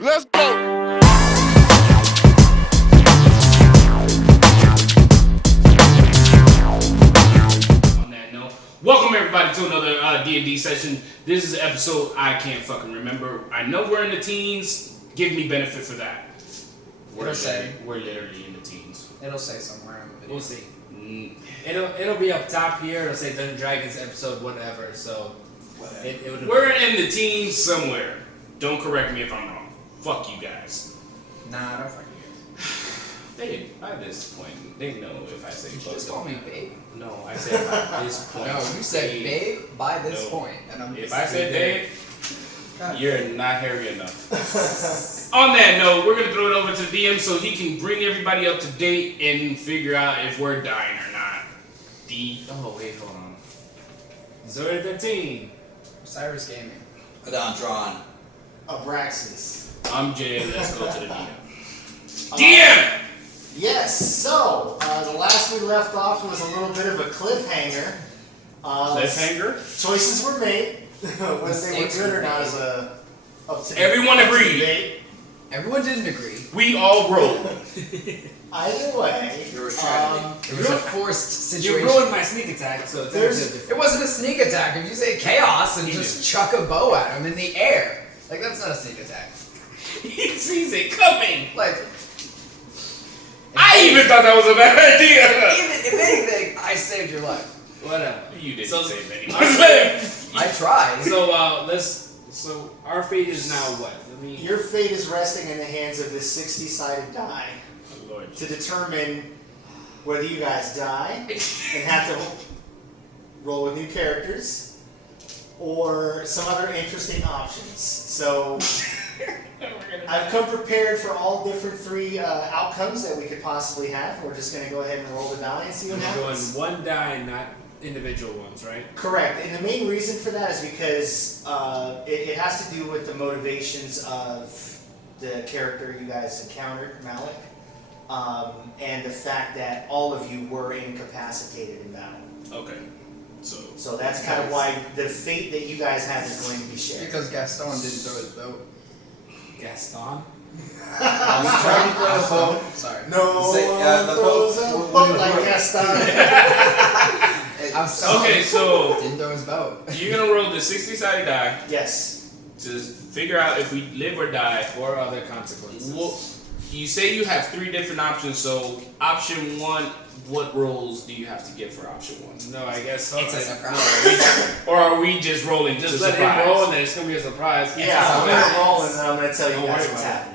Let's go. On that note, welcome everybody to another D&D session. This is an episode I can't fucking remember. I know we're in the teens. Give me benefit for that. We're literally in the teens. It'll say somewhere in the video. We'll see. It'll be up top here. It'll say Dungeons & Dragons episode whatever. So We're in the teens somewhere. Don't correct me if I'm wrong. Fuck you guys. Nah, don't fuck you guys. They by this point they know if I say You fuck. just call me babe. No, I said by this point. No, you said babe by this point, and I'm. If I said babe, you're not hairy enough. On that note, we're gonna throw it over to the DM so he can bring everybody up to date and figure out if we're dying or not. Oh wait, hold on. Zora 15. Cyrus Gaming. Adontron. Abraxas. I'm Jay. Let's go to the DM. DM. Yes, so the last we left off was a little bit of a cliffhanger. Cliffhanger. Choices were made. Whether they were good or not is up to Everyone agreed. debate. Everyone didn't agree. We all rolled. Either way, There was tragedy. It was a forced situation. You ruined my sneak attack, so it's It wasn't a sneak attack. If you say chaos and just chuck a bow at him in the air, like that's not a sneak attack. He sees it coming. Like. I even thought that was a bad idea. If anything, I saved your life. whatever. You didn't So- save anyone's life. I tried. So our fate is now what? your fate is resting in the hands of this 60-sided die Lord. to determine whether you guys die and have to roll with new characters or some other interesting options. So I've come prepared for all different three outcomes that we could possibly have. We're just going to go ahead and roll the die and see what We're happens. going one die, not individual ones, right? Correct. And the main reason for that is because it has to do with the motivations of the character you guys encountered, Malik, and the fact that all of you were incapacitated in battle. Okay. So that's kind of why the fate that you guys have is going to be shared. Because Gaston didn't throw his boat. Gaston. I'm trying to throw a phone. Sorry. No Say, one the throws boat- a what- boat what- like what- Gaston. I'm sorry. Okay, so Didn't throw his boat. you're gonna roll the 60-sided die Yes. to figure out if we live or die. Or other consequences. Well, you say you have three different options. So option one, what rolls do you have to get for option one? No, I guess so. It's a surprise. Or are we just rolling Just to let surprise? him roll, and then it's gonna be a surprise. Yeah, I'm going to roll and then I'm going to tell you Don't guys worry what's about it. happening.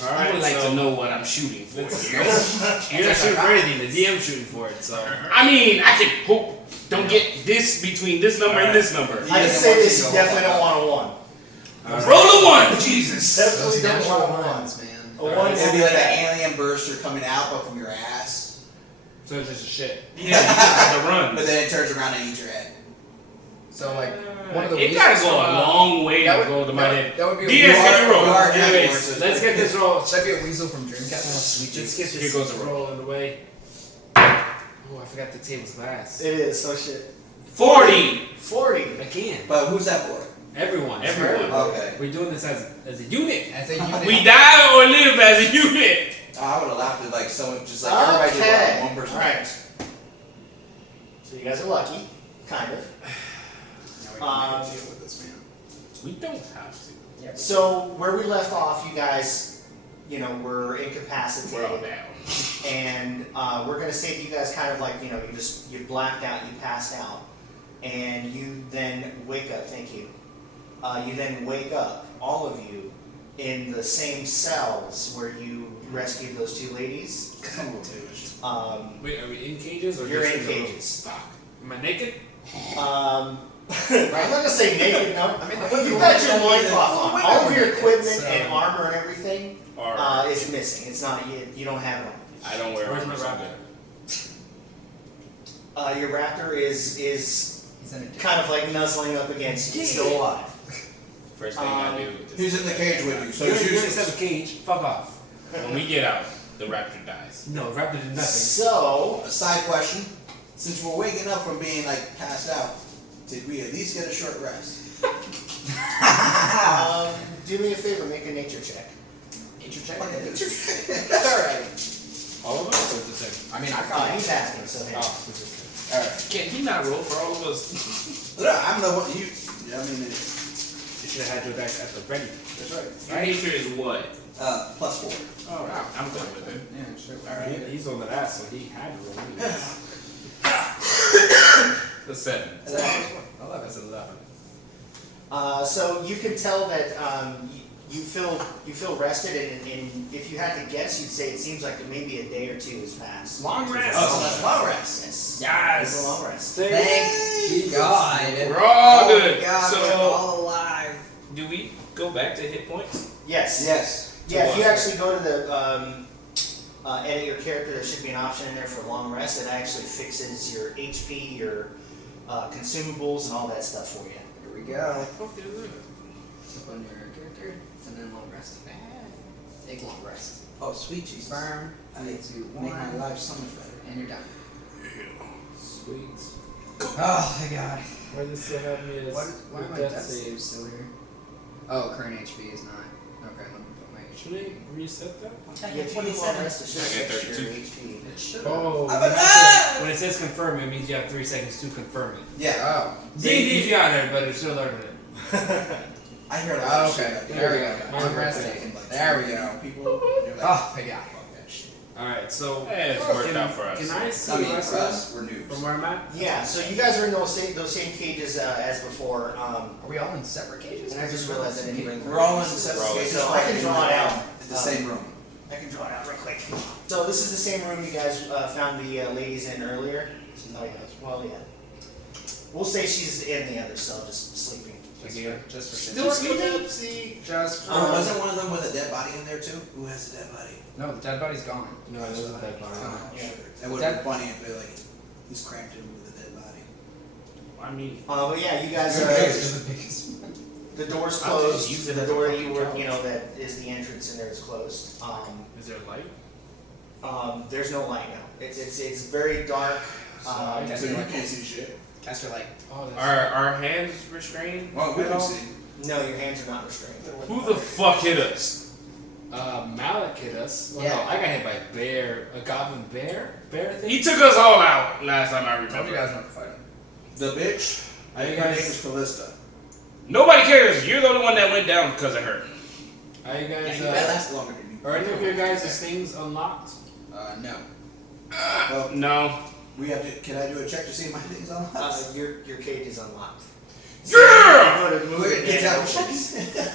I would like to know what I'm shooting for. You're not shooting for anything. The DM's shooting for it. So I mean, I can hope. Don't get this between this number and this number. I can say this, you definitely don't want a one. Roll a one, Jesus. Definitely Those don't natural want a one. ones, man. A one It'd be is like bad. an alien burster coming out, but from your ass. so it's just a shit. Yeah, you just have to run. But then it turns around and eats your head. So like one of the It gotta weasels go from, a long way that to would- go to my head. That would be a DS, weasel. can you roll? You are Anyways, horses. let's get this roll. Should that be a weasel from Dreamcast? Let's get Here this goes the roll. roll in the way. Oh, I forgot the table's glass. It is, so shit. 40. 40. Again. But who's that for? Everyone. Everyone. Okay. We're doing this as a unit. As a unit. We die or live as a unit. I would have laughed at like someone just like everybody did Okay. one person. Alright. So you guys are lucky, kind of. Now we can make a deal with this man. We don't have to. Yeah. So where we left off, you guys, were We're all incapacitated. down. And we're gonna say that you guys kind of like, you blacked out, you passed out. And you then wake up, thank you. You then wake up, all of you, in the same cells where you rescued those two ladies. Wait, are we in cages or You're just in the room? cages. Fuck. Am I naked? I'm not gonna say naked, no. I mean, You got your loincloth on. All of your equipment So- and armor and everything Or is missing. It's not, you don't have it I don't wear Where's armor. my so raptor? on. Your raptor is He's in a kind of like nuzzling up against you. It's still alive. First thing I do is He's in the cage with you, so You he's already useless. have a cage. Fuck off. when we get out, the raptor dies. No, raptor did nothing. So, A side question: since we're waking up from being like passed out, did we at least get a short rest? Do me a favor, make a nature check. Nature check. Alright. All of us or the same? I mean, I got He's asking, so hey. Oh, it's the same. Alright. Can he not roll for all of us? No, I'm the one. You. I mean, You should have had your back at the ready. that's right. Your nature is what? +4. Oh, wow. I'm good with it. Yeah, sure. Alright. He's on the ass, so he had to roll. The 7. Is that 11. That's 11. So you can tell that you feel rested, and if you had to guess, you'd say it seems like maybe a day or two has passed. Long rest. Oh, that's long rest. Yes. Yes. It's a long rest. Thank God. We're all Oh good. God, we're So, all alive. do we go back to hit points? Yes. Yes. Yeah, if you actually go to the edit your character, there should be an option in there for long rest. It actually fixes your HP, your consumables, and all that stuff for you. Here we go. Fuck is it? Tip on your character, and then long rest. Take long rest. Oh, sweet Jesus. Burn. I need to make my life so much better. And you're done. Sweet. Oh my God. Why does it still have me as Why am I death death save? save still here? Oh, current HP is not. Okay, let me put my Should HP. we reset that? Yeah, if you do long rest, it should I got fix your 32. HP. It should. Oh, I'm you a- have to- when it says confirm, it means you have 3 seconds to confirm it. Yeah. Oh. D&D's got it, but it's still learning it. I heard a lot Oh, of shit okay. like that. There we go. Long Yeah. rest taken. There we go. People, they're like, Oh my God. fuck that shit. Alright, so Hey, it's worked out for us. Can I see I the mean, rest for of us, we're noobs. from where I'm at? Yeah, so you guys are in those same cages as before. Are we all in separate cages? And I just realized I didn't bring We're all in separate spaces. So I can draw it out. In the same room. I can draw it out real quick. So this is the same room you guys found the ladies in earlier. Oh yeah, well yeah. We'll say she's in the other cell, just sleeping. Just for Still sleeping? See. Just for. Wasn't one of them with a dead body in there too? Who has a dead body? No, the dead body's gone. No, it wasn't that bad. Oh, Yeah. sure. That would have been funny if they like he's cramped him with a dead body. I mean, But yeah, you guys It's the biggest one. the door's I'll just closed. use it The as a door fucking you were, couch. that is the entrance in there is closed. is there light? There's no light now. It's very dark. I So you can't see shit. Caster light. Oh, that's Are hands restrained? Well, we at can all? see. No, your hands are not restrained. Who the fuck hit us? Malik hit us. Well, Yeah. no, I got hit by a goblin bear thing. He took us all out last time I Told you remember. guys not to fight him. The bitch. Are you Her name guys? is Callista. Nobody cares. You're the only one that went down because of her. Are you guys? That lasts longer than you. Are any of your guys' things unlocked? No. Well, No. we have to. Can I do a check to see if my thing's on? Your cage is unlocked. Yeah! Go to move Look it at kids and out.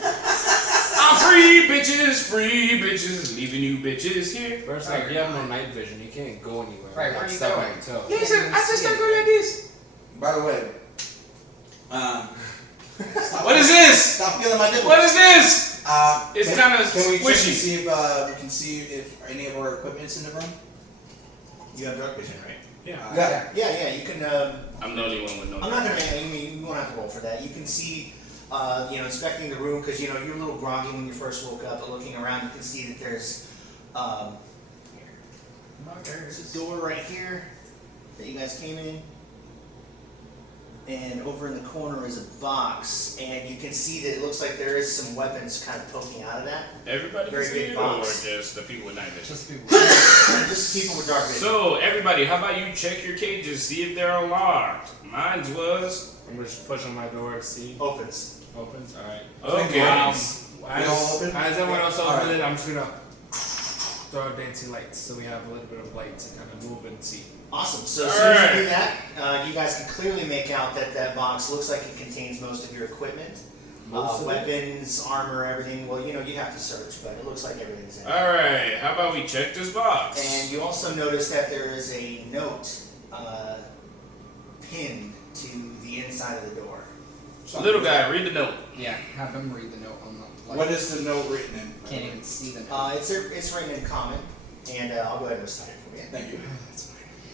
I'm free bitches, leaving you bitches here. First off, you have no night vision. You can't go anywhere. Right, without where are you stubbing going? your toe. Yeah, so I just started going like this. By the way, What is this? stop feeling my nipples. What is this? It's Can- kind of Can we check to squishy. see if we can see if any of our equipment's in the room? You have dark vision, right? Yeah. Yeah, you can. I'm the only one with no. I'm not gonna. You won't have to roll for that. You can see, inspecting the room because you're a little groggy when you first woke up. But looking around, you can see that there's a door right here that you guys came in, and over in the corner is a box, and you can see that it looks like there is some weapons kind of poking out of that. Everybody Very can see big it, or box. just the people with night vision? Just people. Just people with dark vision. So everybody, how about you check your cages, see if they're unlocked? Mine was. I'm just pushing my door. See. Opens. Opens. All right. Okay. As all open? everyone else All opens right. it, I'm just gonna throw out dancing lights so we have a little bit of light to kind of move and see. Awesome. So as soon as you Alright. do that, you guys can clearly make out that that box looks like it contains most of your equipment. Most of it? Weapons, armor, everything. Well, you have to search, but it looks like everything's in. All right. How about we check this box? And you also notice that there is a note pinned to the inside of the door. Little guy, read the note. Yeah, have him read the note on the light. What is the note written in? Can't even see the note. It's written in common, and I'll go ahead and recite it for you. Thank you.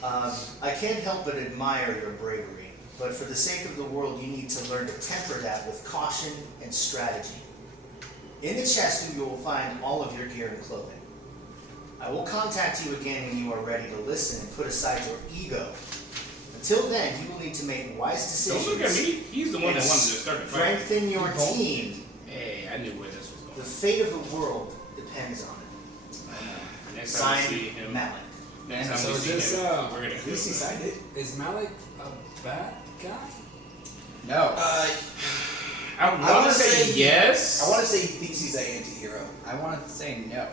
I can't help but admire your bravery, but for the sake of the world, you need to learn to temper that with caution and strategy. In the chest, you will find all of your gear and clothing. I will contact you again when you are ready to listen and put aside your ego Until then, you will need to make wise decisions. Don't look at me. He's the one that wanted to start the fight. Strengthen your team. Hey, I knew where this was The going. fate of the world depends on it. Next time we see Signed, him, Malik. next time So we is see this, him, uh, we're gonna At kill least he him. signed it. Is Malik a bad guy? No. I want to say yes. I want to say he thinks he's an anti-hero. I wanted to say no.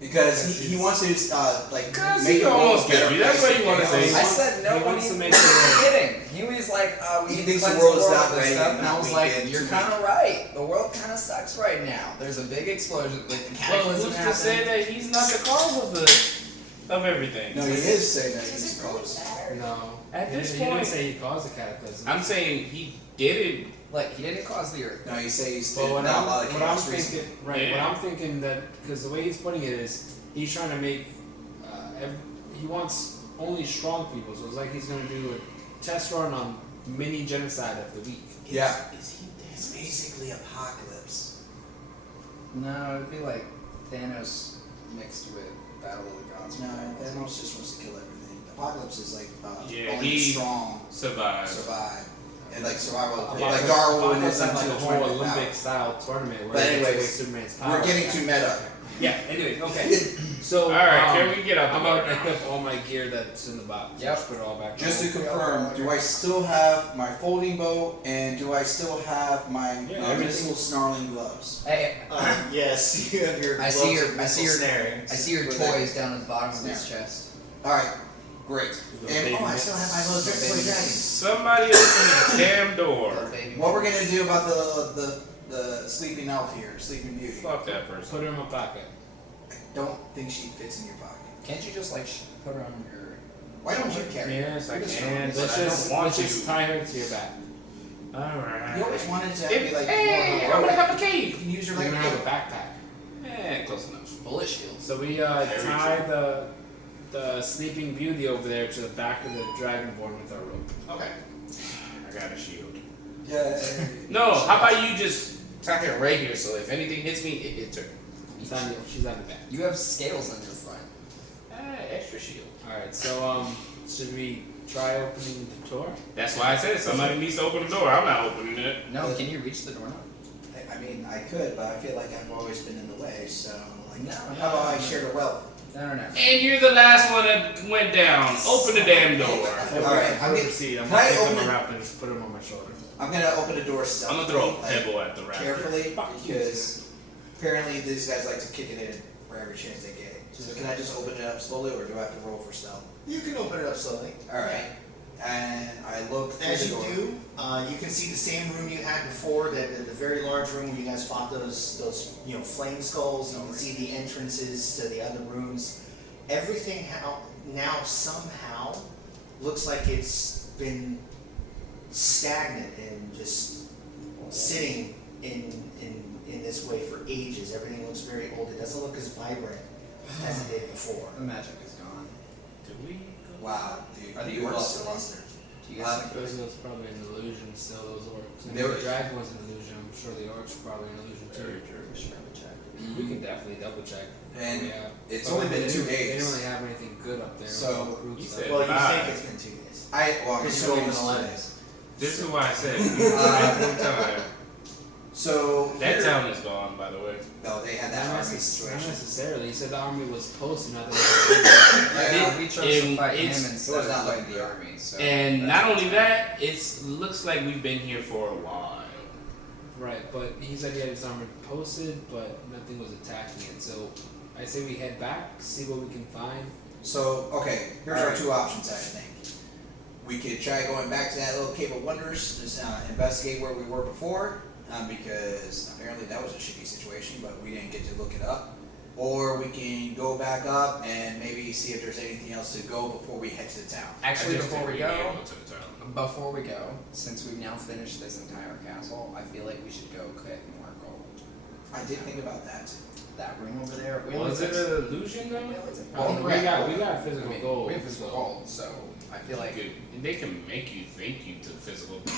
Because he wants to make Cause the he world almost a better did. That's place. what you want to say. I said no he when wants he to make was the world- kidding. He was like, we He need thinks to the cleanse world is world not and ready stuff. and And I not was weak like, and you're too kind of right. The world kind of sucks right now. There's a big explosion. Like the Well, cataclysm who's to say happened. that he's not the cause of everything? No, he is saying that he's close. No. At He this didn't- he point- didn't say he caused the cataclysm. I'm saying he did Like he didn't cause the earth. No, he says But what not a lot I'm, of what I'm chaos recently. thinking, right? Yeah. What I'm thinking that because the way he's putting it is he's trying to make, he wants only strong people. So it's like he's gonna do a test run on mini genocide of the week. Yeah. Is he dead? It's basically apocalypse. No, it'd be like Thanos mixed with Battle of the Gods. No, Thanos just wants to kill everything. Apocalypse is like Yeah, only he- the strong survive. survive. And like survival, Yeah. like Darwin Apocalypse is had into like a the whole tournament Olympic now. style tournament where But they take away anyways, Superman's power. We're getting too meta. Yeah. Anyway, okay. So All right, can we get out the I'm gonna way now? equip all my gear that's in the box. Yep. Just put it all back. Just to on. confirm, do I still have my folding bow and do I still have my Yeah, everything. missile snarling gloves? Hey, Yes, you have your I gloves see your- of I see missile your- snaring. I see your toys down at the bottom of this chest. Alright, great. And I still have my little toy dragon. Somebody open the damn door. Little baby. What we're gonna do about the sleeping elf here, sleeping beauty? Fuck that person. Put it in my pocket. I don't think she fits in your pocket. Can't you just like put her on your? Why don't you carry her? Yes, I You're the can, strongest. but I don't want let's just to. tie her to your back. Alright. You always wanted to Hey, be like, hey, I'm gonna have a cave. You can use your You're right gonna have a hand. backpack. Close enough. Bullet shield. So we tie the sleeping beauty over there to the back of the dragonborn with our rope. Okay. I got a shield. Yeah. No, how about you just tuck it right here so if anything hits me, it hits her. She's on the back. You have scales on your front. Extra shield. All right. So should we try opening the door? That's why I said somebody needs to open the door. I'm not opening it. No, can you reach the doorknob? I mean, I could, but I feel like I've always been in the way, so like, No, how about I share the wealth? No. And you're the last one that went down. Open the damn door. All right, I'm I'm gonna gonna, proceed. I'm can I gonna take open them it? wrap and just put them on my shoulder. I'm gonna open the door I'm stealthily, gonna throw a like, pebble at the raptor. carefully, Fuck you. because apparently these guys like to kick it in for every chance they get. So can I just open it up slowly, or do I have to roll for stealth? You can open it up slowly. All right, and I look through As the you door. do, you can see the same room you had before, the very large room where you guys fought those flame skulls. You can see the entrances to the other rooms. Everything now somehow looks like it's been stagnant and just sitting in this way for ages. Everything looks very old. It doesn't look as vibrant as it did before. The magic is gone. Do we? Wow, dude, Are the you orcs lost still the in? luster. Do you guys think Those are probably an illusion still. Those orcs. And They were- the dragon was an illusion. I'm sure the orcs are probably an illusion too. we should have a check? We can definitely double check. And Yeah. it's But only been they 2 didn't- They days. didn't really have anything good up there. So, Recruits you stuff. said- Well, you Bye. think it's been 2 days. I'm It's assuming only it's been 11 2 days. This is why I said one time. So That here- town is gone, by the way. No, they had that Not army necess- not situation. necessarily. He said the army was posted, not that Yeah, we chose to fight him it's- instead of not fighting like the army. So And that's not only what's that, it looks like we've been here for a while. Right, but he said he had his army posted, but nothing was attacking it. So I say we head back, see what we can find. So, okay, here's our Alright. 2 options, I think. We could try going back to that little Cave of Wonders, just investigate where we were before, because apparently that was a shitty situation, but we didn't get to look it up. Or we can go back up and maybe see if there's anything else to go before we head to the town. Actually, I just before think we need to go, to the town. before we go, since we've now finished this entire castle, I feel like we should go get more gold. I did think about that. That room over there. We Was only it took- an illusion though? Well, we got physical I mean, gold. We have physical gold, so I feel like. They can make you think you took physical gold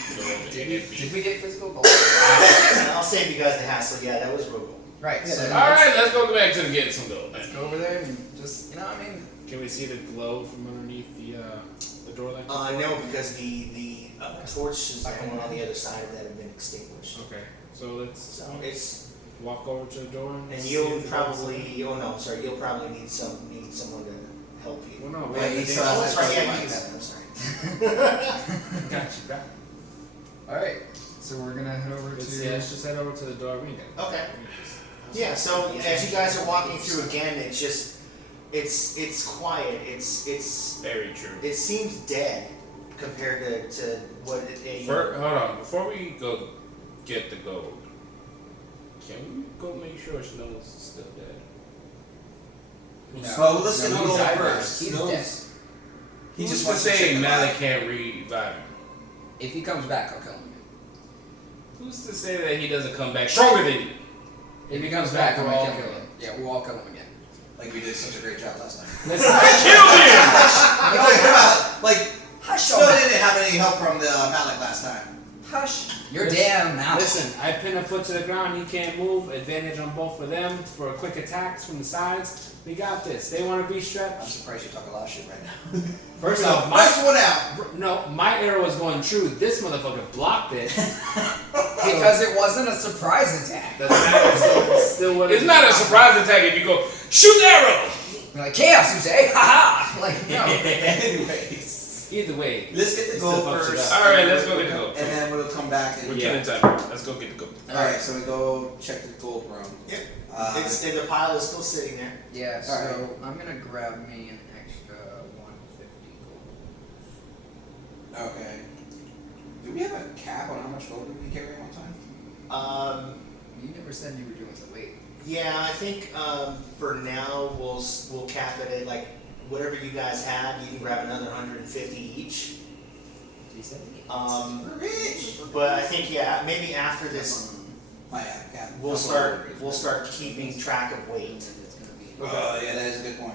and Did it be. we get physical gold? I'll save you guys the hassle. Yeah, that was real cool. Right. So Yeah, then All let's- right, let's go back to get some gold. Let's Then. go over there and just, I mean, Can we see the glow from underneath the door? Like No, because the torches that went on the other side of that have been extinguished. Okay, so let's So it's walk over to the door and see you'll if the probably you'll probably need someone to help you. Well, no, Yeah, we he's Oh, that's right. Yeah, like you that. I'm sorry. got you back. Alright, so we're gonna head over Let's, to. yeah, let's just head over to the door. We got Okay. Yeah. So as you guys are walking through again, it's just it's quiet. It's Very true. it seems dead compared to what it. Hold on. Before we go get the gold, can we go make sure Snow's still dead? No. Well, let's get No, the he's gold died. first. He's Snow's- dead. He Who's just to wants to say check Malik it can't revive him? If he comes back, I'll kill him. Who's to say that he doesn't come back stronger than you? If he comes back, I'm we'll gonna all kill kill him. him. Yeah, we'll all kill him again. like we did such a great job last time. Listen, Kill him! Like Hush, Snow didn't have any help from the Malik last time. Hush. Your Listen, damn mouth. listen, I pin a foot to the ground. He can't move. Advantage on both of them for quick attacks from the sides. We got this. They want to be I'm stretched. surprised you talk a lot of shit right now. First So, off, first one out. no, my arrow was going true. This motherfucker blocked it. Because it wasn't a surprise attack. Doesn't matter. Still what It's not a surprise attack if you go, shoot the arrow! You're like, chaos, you say? Haha! Like, no. Anyways, Either way. let's get the It still gold fucks it first. up. Alright, let's go get the gold. And then we'll come back and We're Yeah. killing time. Let's go get the gold. Alright, so we go check the gold room. Yep. It's The pile is still sitting there. Yeah, so Alright. I'm gonna grab me an extra 150 gold. okay. Do we have a cap on how much gold we can carry at one time? You never said you were doing the weight. Yeah, I think for now we'll cap it at like whatever you guys had. You can grab another 150 each. But I think maybe after this My cap. we'll start keeping track of weight Oh yeah, that is a good point.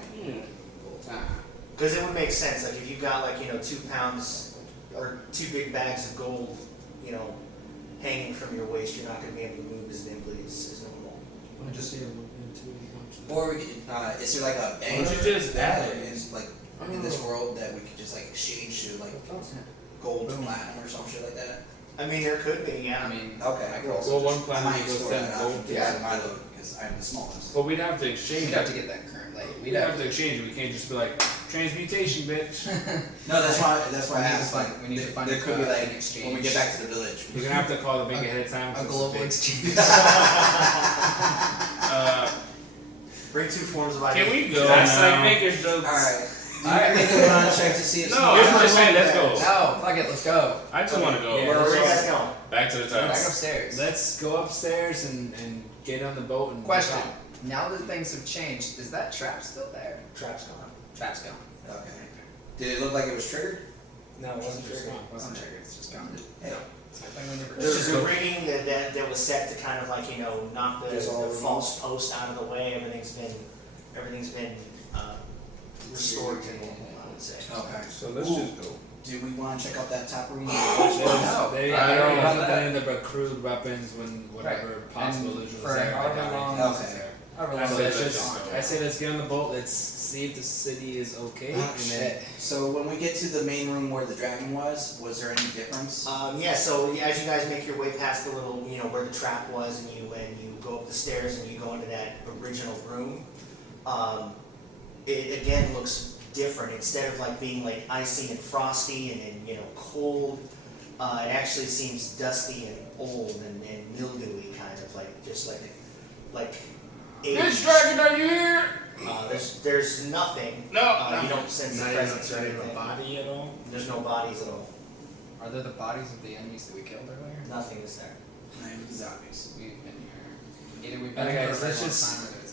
because it would make sense. Like if you got 2 pounds or 2 big bags of gold, hanging from your waist, you're not going to be able to move as nimbly as normal. Or we could, is there like a bank Why don't you just add it? in this world that we could just like exchange to like gold to platinum or some shit like that? I mean, there could be, yeah. I mean, Okay, I could cool. also Well, one just, I plan might goes explore ten that gold. option to Yeah. my load because I'm the smallest. But we'd have to exchange we'd have to it. get that current. Like, We'd have to exchange it. We can't just be like, transmutation, bitch. No, that's why I We need to asked. find- we need to find there could be an like exchange. when we get back to the village. You're gonna have to call the bank ahead of time. a global exchange. Bring 2 forms of ID. Can we go That's now? like maker's jokes. Alright. Alright. Make a contract to see if No, somebody- I'm just saying, let's go. No, fuck it, let's go. I just want to go. Yeah, Where are you let's guys going? Back to the Back top. upstairs. Let's go upstairs and get on the boat and Question. Now that things have changed, is that trap still there? Trap's gone. Trap's gone. Okay. Did it look like it was triggered? No, it wasn't Just triggered. gone, Wasn't wasn't it? triggered, it's just gone. Hey. There's a ring that was set to kind of knock the Just all false post out of the way. Everything's been restored to normal, I would say. Okay. So let's Ooh. just go. Do we want to check out that top room? No. They I already don't have know it that. in the crude weapons when whatever possible And illusion for was there. however I doubt long- anything was Okay. there. However I long So say let's it's let's just, gone. I say let's get on the boat. Let's see if the city is okay. Oh, and then shit. So when we get to the main room where the dragon was there any difference? So as you guys make your way past the little, where the trap was, and you go up the stairs and you go into that original room, it again looks different. Instead of being icy and frosty and cold, it actually seems dusty and old and mildewy, kind of just like age. Bitch dragon, are you here? There's nothing. No. You don't sense the not presence or even a anything. body at all. There's no bodies at all. Are there the bodies of the enemies that we killed earlier? Nothing is there. Zombies. We've been here. Either we've been Okay, here for a let's very long just-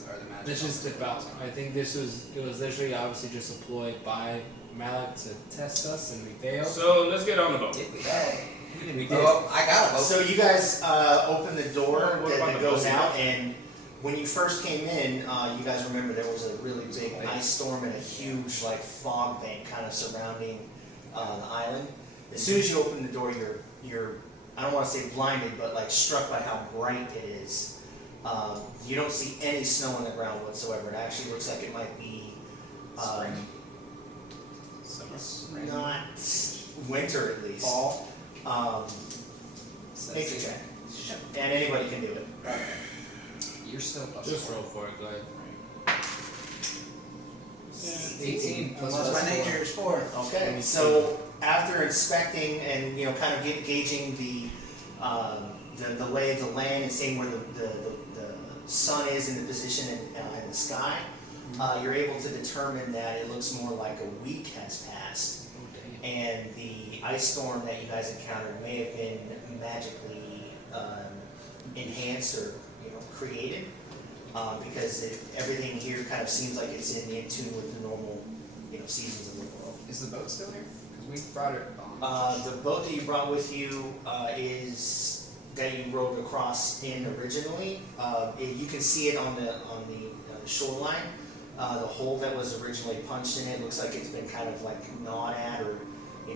time or the magic. Let's just tip out. I think it was literally obviously just employed by Malik to test us, and we failed. So let's get on the boat. Did we? We did. Oh, I got a boat. So you guys open the door What about that the goes boat? out, and when you first came in, you guys remember there was a really big ice storm and a huge fog bank kind of surrounding the island. As soon as you open the door, you're I don't want to say blinded, but struck by how bright it is. You don't see any snow on the ground whatsoever. It actually looks like it might be Summer. Not winter at least. Fall. Nature check. And anybody can do it. Okay. You're still plus Just 4. roll for it, go ahead. 18 plus Unless my 4. nature is 4. Okay, so after inspecting and kind of gauging the lay of the land and seeing where the sun is in the position in the sky, you're able to determine that it looks more like a week has passed, and the ice storm that you guys encountered may have been magically enhanced or created. Because everything here kind of seems like it's in tune with the normal, seasons of the world. Is the boat still here? Because we brought it on. The boat that you brought with you is that you rowed across in originally. You can see it on the shoreline. The hole that was originally punched in it looks like it's been kind of like gnawed at or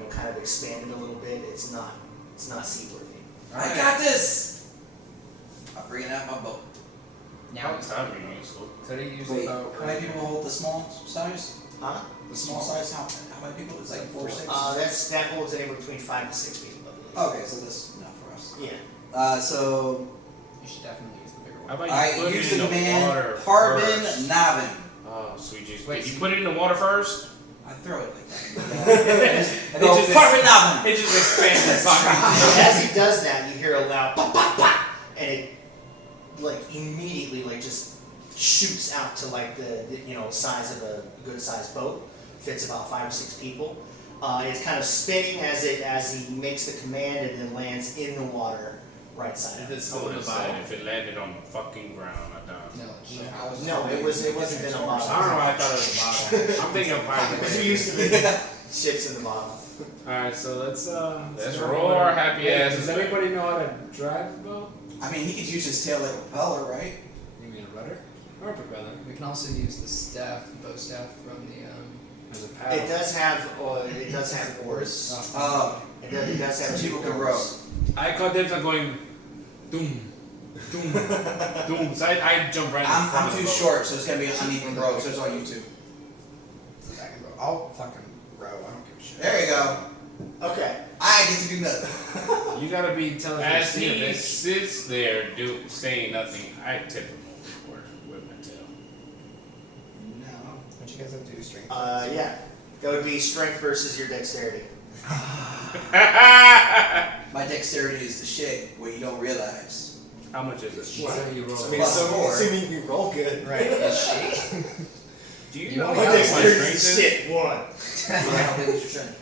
kind of expanded a little bit. It's not seaworthy. I got this! I'm bringing out my boat. Now That'd be useful. could he use Wait, the boat? how many people hold the small size? Huh? The small size, how many people? It's like 4 or 6? That holds anywhere between 5 to 6 people. I believe. Okay, so that's enough for us. Yeah. So You should definitely use the bigger How one. about I you put use it the in the command water Harbin first? Navin. Oh, sweet Jesus. Wait, Did you so- put it in the water first? I throw it like that. I go, It just- Harbin Navin! It just expanded. As he does that, you hear a loud pop, pop, pop, and it immediately just shoots out to the size of a good sized boat. Fits about 5 or 6 people. It's kind of spinning as he makes the command and then lands in the water right side. If of it. it's I still would in the have said bottom. if it landed on the fucking ground, I died. No, No, it wasn't been a I don't know bottom. why I thought it was the bottom. I'm thinking of Pirates Because of you're the used to the ships in the bottom. Alright, so let's Let's go roll for it. our happy Wait, asses Does back. anybody know how to drive the boat? I mean, he could use his tail like a propeller, right? You mean a rudder? Or a propeller? We can also use the staff, the bow staff from the As a paddle. It does have oars. It does have So 2 people can oars. I caught them going doom, doom, doom. So I jump right in front I'm of the too boat. short, so it's gonna be an uneven road, so it's on YouTube. the back and row. I'll fucking row. I don't give a shit. There you go. Okay. I get to do nothing. You gotta be telling me to As steer, he bitch. sits there saying nothing, I tip him with my tail. No. Don't you guys have to do strength? Yeah. That would be strength versus your dexterity. My dexterity is the shit where you don't realize. How much is it? So you roll. I mean, Plus 4. assuming you roll good. Right. Is she? Do you You know only how have much my Dexterity strength is? shit, 1. How big is your strength?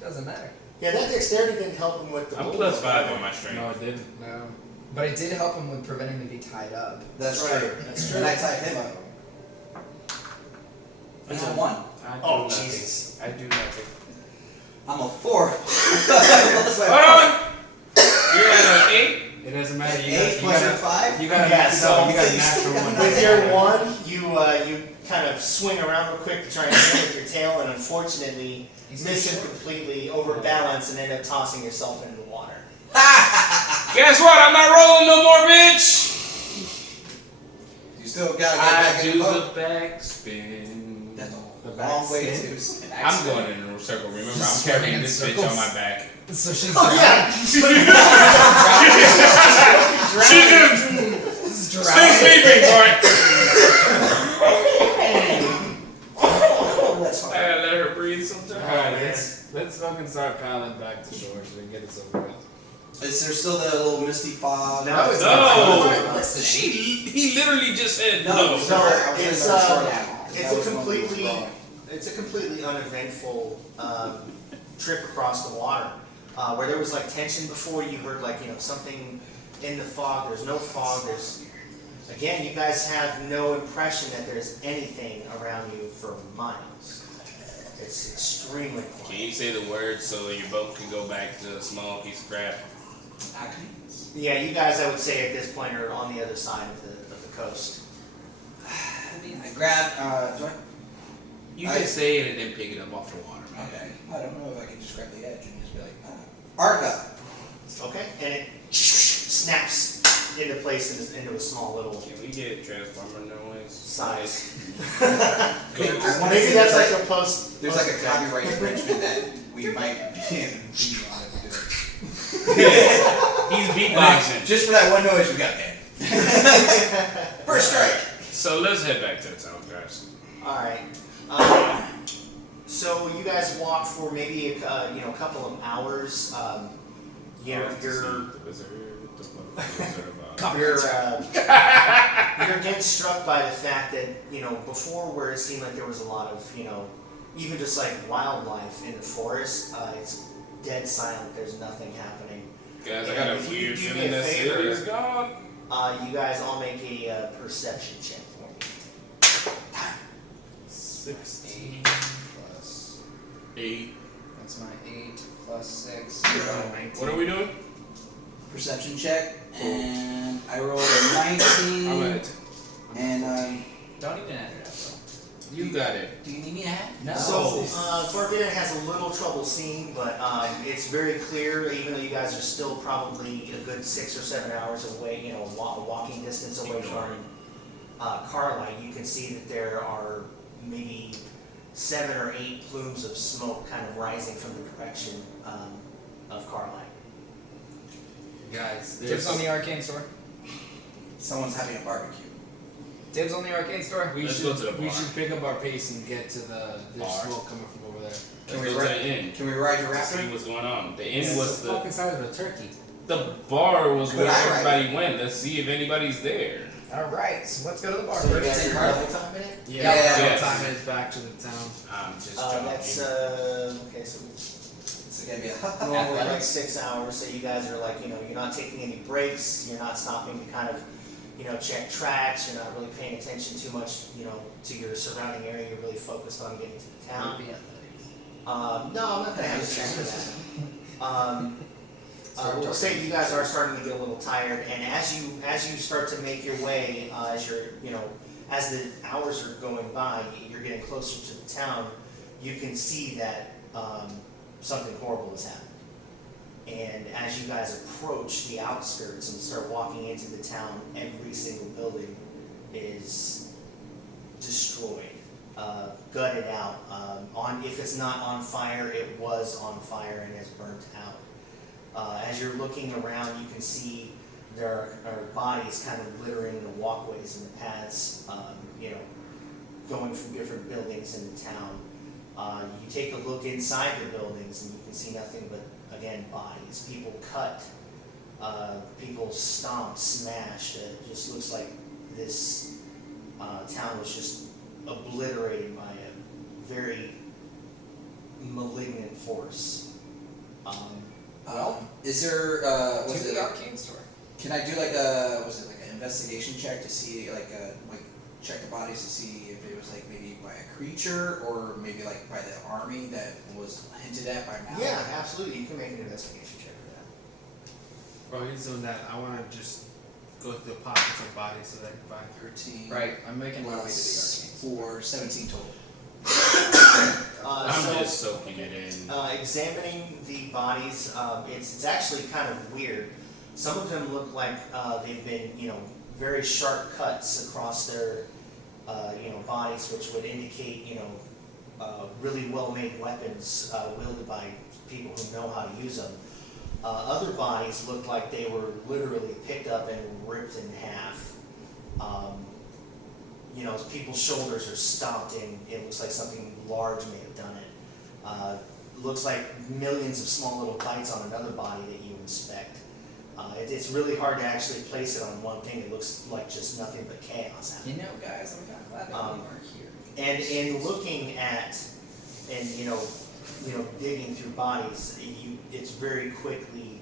Doesn't matter. Yeah, that dexterity didn't help him with the I'm bullet. plus 5 on my strength. No, it didn't. No. But it did help him with preventing him being tied up. That's Right, true. that's And I tied him up. He's a 1. I do Oh, nothing. Jesus. I do nothing. I'm a 4. Hold on! You're at an 8? It doesn't matter. You 8 got, plus your 5? you got, Yeah, you so got a natural one. With your 1, you kind of swing around real quick to try and hit with your tail, and unfortunately He's miss him short. completely, overbalance, and end up tossing yourself into the water. Guess what? I'm not rolling no more, bitch! You still gotta get back I in do the boat. the backspin. That's The a back long way spin. to. I'm going in a circle. Remember, I'm Just carrying swimming in this bitch circles. on my back. So she's Oh, yeah! She's just still sleeping, boy. That's I fine. gotta let her breathe sometimes. Alright, let's fucking start paddling back to shore so we can get this over with. Is there still that little misty fog? No, it's No! Listening. He literally just said No, no. So, I was it's, thinking about short animal. it's That a was one we were completely- wrong. It's a completely uneventful trip across the water. Where there was tension before, you heard something in the fog. There's no fog. Again, you guys have no impression that there's anything around you for miles. It's extremely Can quiet. you say the words so your boat can go back to a small piece of crap? Yeah, you guys, I would say at this point are on the other side of the coast. I mean, I grabbed. Sorry? You I- can say it and then pick it up off the water, man. Okay. I don't know if I can just grab the edge and just be like, Arca. Okay, and it snaps into place into a small little Can we get Transformer noise? size. Maybe That's like a post. There's like a copyright infringement that we might be in on if we do it. He's beatboxing. Just for that one noise, we got banned. First strike. So let's head back to the town, guys. All right. So you guys walk for maybe a couple of hours. You're again struck by the fact that before where it seemed like there was a lot of even just like wildlife in the forest, it's dead silent. There's nothing happening. Guys, I got a If you weird do me feeling a that favor, city is gone. You guys all make a perception check for me. 16 plus 8. that's my 8 plus 6. What are we doing? Perception check, and I rolled a 19. I'm at it. And Don't even add it up though. You got it. do you need me to add? No. So, Barbarian has a little trouble seeing, but it's very clear, even though you guys are still probably a good 6 or 7 hours away, walking distance away from Carlisle, you can see that there are maybe 7 or 8 plumes of smoke kind of rising from the direction of Carlisle. Guys, Dibs on the arcane store. Someone's having a barbecue. Dibs on the arcane store. Let's go to the we bar. should pick up our pace and get to there's Bar? smoke coming from over there. Let's go to the inn. Can we ride your See raptor? what's going on. The inn It's was the fucking size of a turkey. the bar was Could where I ride everybody went. Let's see if anybody's there. All right, so let's go to the bar So you first. guys are double time in it? Yeah, Yes. time is back to the town. I'm just That's okay. So It's gonna be a normally like Athletics. 6 hours. So you guys are like, you're not taking any breaks. You're not stopping to kind of, check tracks. You're not really paying attention too much, to your surrounding area. You're really focused on getting to the town. Be athletics. No, I'm not gonna have a check for that. We'll say you guys are starting to get a little tired, and as you start to make your way, as the hours are going by, you're getting closer to the town. You can see that something horrible is happening. And as you guys approach the outskirts and start walking into the town, every single building is destroyed, gutted out. If it's not on fire, it was on fire and has burnt out. As you're looking around, you can see there are bodies kind of littering the walkways and the paths, going from different buildings in the town. You take a look inside the buildings and you can see nothing but, again, bodies. People cut, people stomped, smashed. It just looks like this town was just obliterated by a very malignant force. Is there To was it the arcane store. can I do like an investigation check to see like check the bodies to see if it was like maybe by a creature or maybe like by the army that was hinted at by Malik? Yeah, absolutely. You can make an investigation check for that. Bro, he's doing that. I want to just go through the pockets of bodies so that I can find 13 Right, I'm making my way to the plus arcane. 4, 17 total. I'm So, just soaking it in. examining the bodies, it's actually kind of weird. Some of them look like they've been, very sharp cuts across their, bodies, which would indicate, really well-made weapons wielded by people who know how to use them. Other bodies look like they were literally picked up and ripped in half. People's shoulders are stomped in. It looks like something large may have done it. Looks like millions of small little bites on another body that you inspect. It's really hard to actually place it on one thing. It looks like just nothing but chaos happening. Guys, I'm kind of glad that you are here. And in looking at, and digging through bodies, it's very quickly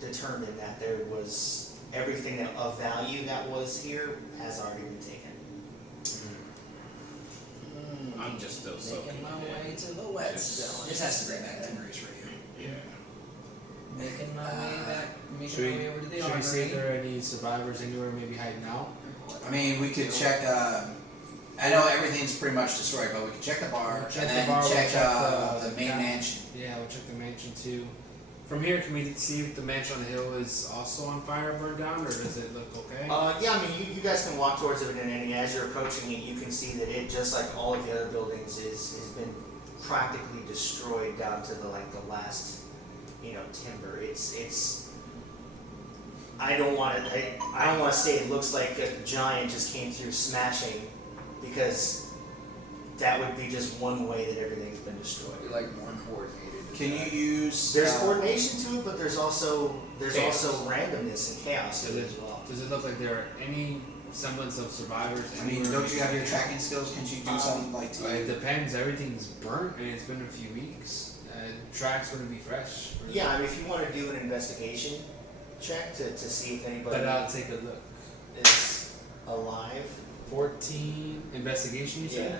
determined that there was everything of value that was here has already been taken. I'm just still soaking Making my it way in. to the Just- whetstone. This has to bring back memories for you. Yeah. Making my way back. Making Should my way over to the we see if armory. there are any survivors anywhere maybe hiding out? I mean, we could check. I know everything's pretty much destroyed, but we could check the bar Check and the then bar, we'll check check the main yeah. mansion. Yeah, we'll check the mansion too. From here, can we see if the mansion on the hill is also on fire, burned down, or does it look okay? Yeah, I mean, you guys can walk towards it, and as you're approaching it, you can see that it, just like all of the other buildings, has been practically destroyed down to the last, timber. It's. I don't want to say it looks like a giant just came through smashing, because that would be just one way that everything's been destroyed. Be like more coordinated. Can you use? There's coordination to it, but there's also randomness and chaos to it as well. Does it look like there are any semblance of survivors? I mean, anywhere? don't you have your tracking skills? Can you do something like to? It depends. Everything's burnt, and it's been a few weeks. Tracks wouldn't be fresh. Yeah, I mean, if you want to do an investigation check to see if anybody But I'll take a look. is alive. 14 investigation, you said?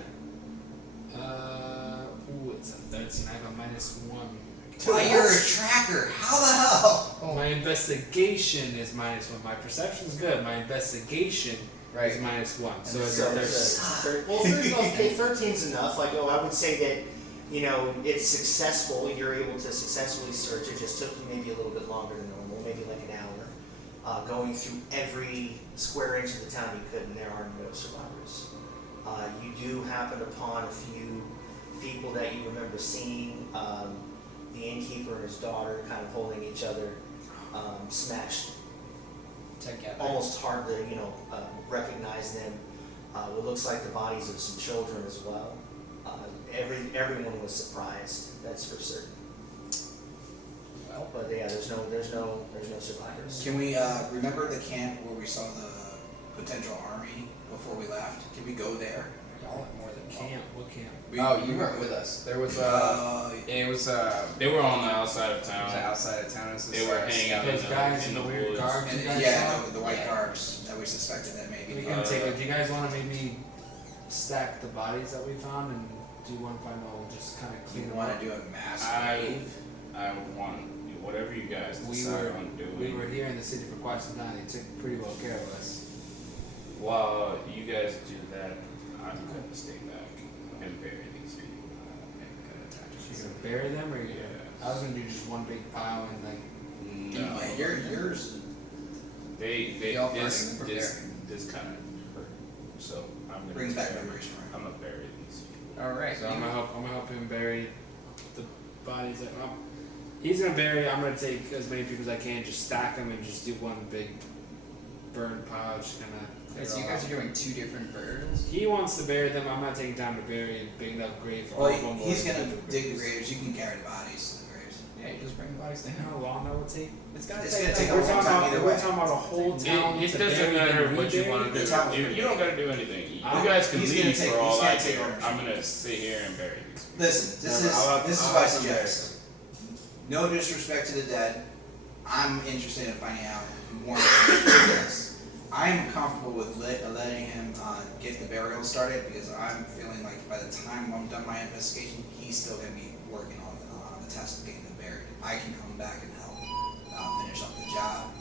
Yeah. Ooh, it's a 13. I have a -1. Why, you're a tracker? How the hell? My investigation is -1. My perception's good. My investigation is -1. So it's a 13. Well, 13's enough. I would say that, it's successful. You're able to successfully search. It just took you maybe a little bit longer than normal, maybe like an hour. Going through every square inch of the town you could, and there are no survivors. You do happen upon a few people that you remember seeing. The innkeeper and his daughter kind of holding each other, smashed. Together. Almost hard to, recognize them. What looks like the bodies of some children as well. Everyone was surprised. That's for certain. Well, But yeah, there's no survivors. Can we remember the camp where we saw the potential army before we left? Can we go there? y'all have more than Camp? What camp? You weren't with us. There was it was They were on the outside of town. outside of town. It was They were hanging out Those guys in the weird woods. garbs you And, guys yeah, saw? the white Yeah. garbs that we suspected that maybe. We can take it. Do you guys want to maybe stack the bodies that we found, and do one final just kind of You clean them want up? to do a mass I grave? would want whatever you guys We decide on doing. We were here in the city for quite some time. They took pretty well care of us. While you guys do that, I'm gonna stay back and bury these people. You're gonna bury them, or you? Yeah. I was gonna do just one big pile and like. No, Yeah, yours. they Y'all this burning or this kind of hurt. So I'm gonna Brings back bury- memories for him. I'm gonna bury these people. all right. So I'm gonna help him bury the bodies. He's gonna bury. I'm gonna take as many people as I can, just stack them and just do one big burn pile. Just kind of. So you guys are doing 2 different burials. He wants to bury them. I'm not taking time to bury a big enough grave for all of them. Well, he's gonna dig the graves. You can carry the bodies to the graves. Yeah, you just bring the bodies You know down. how long that will take? It's gonna It's take. gonna take a We're long talking time about either we're way. talking about a whole town. It to doesn't bury matter and what you rebury. want to do. The town- You don't gotta do anything. You I'm- guys can he's gonna leave take- for all he's gonna I take care. ownership. I'm gonna sit here and bury these people. Listen, this I'll is have what I some suggest. No disrespect to the dead. I'm interested in finding out more about this. I'm comfortable with letting him get the burial started, because I'm feeling like by the time I'm done my investigation, he's still going to be working on the task of getting them buried. I can come back and help finish up the job.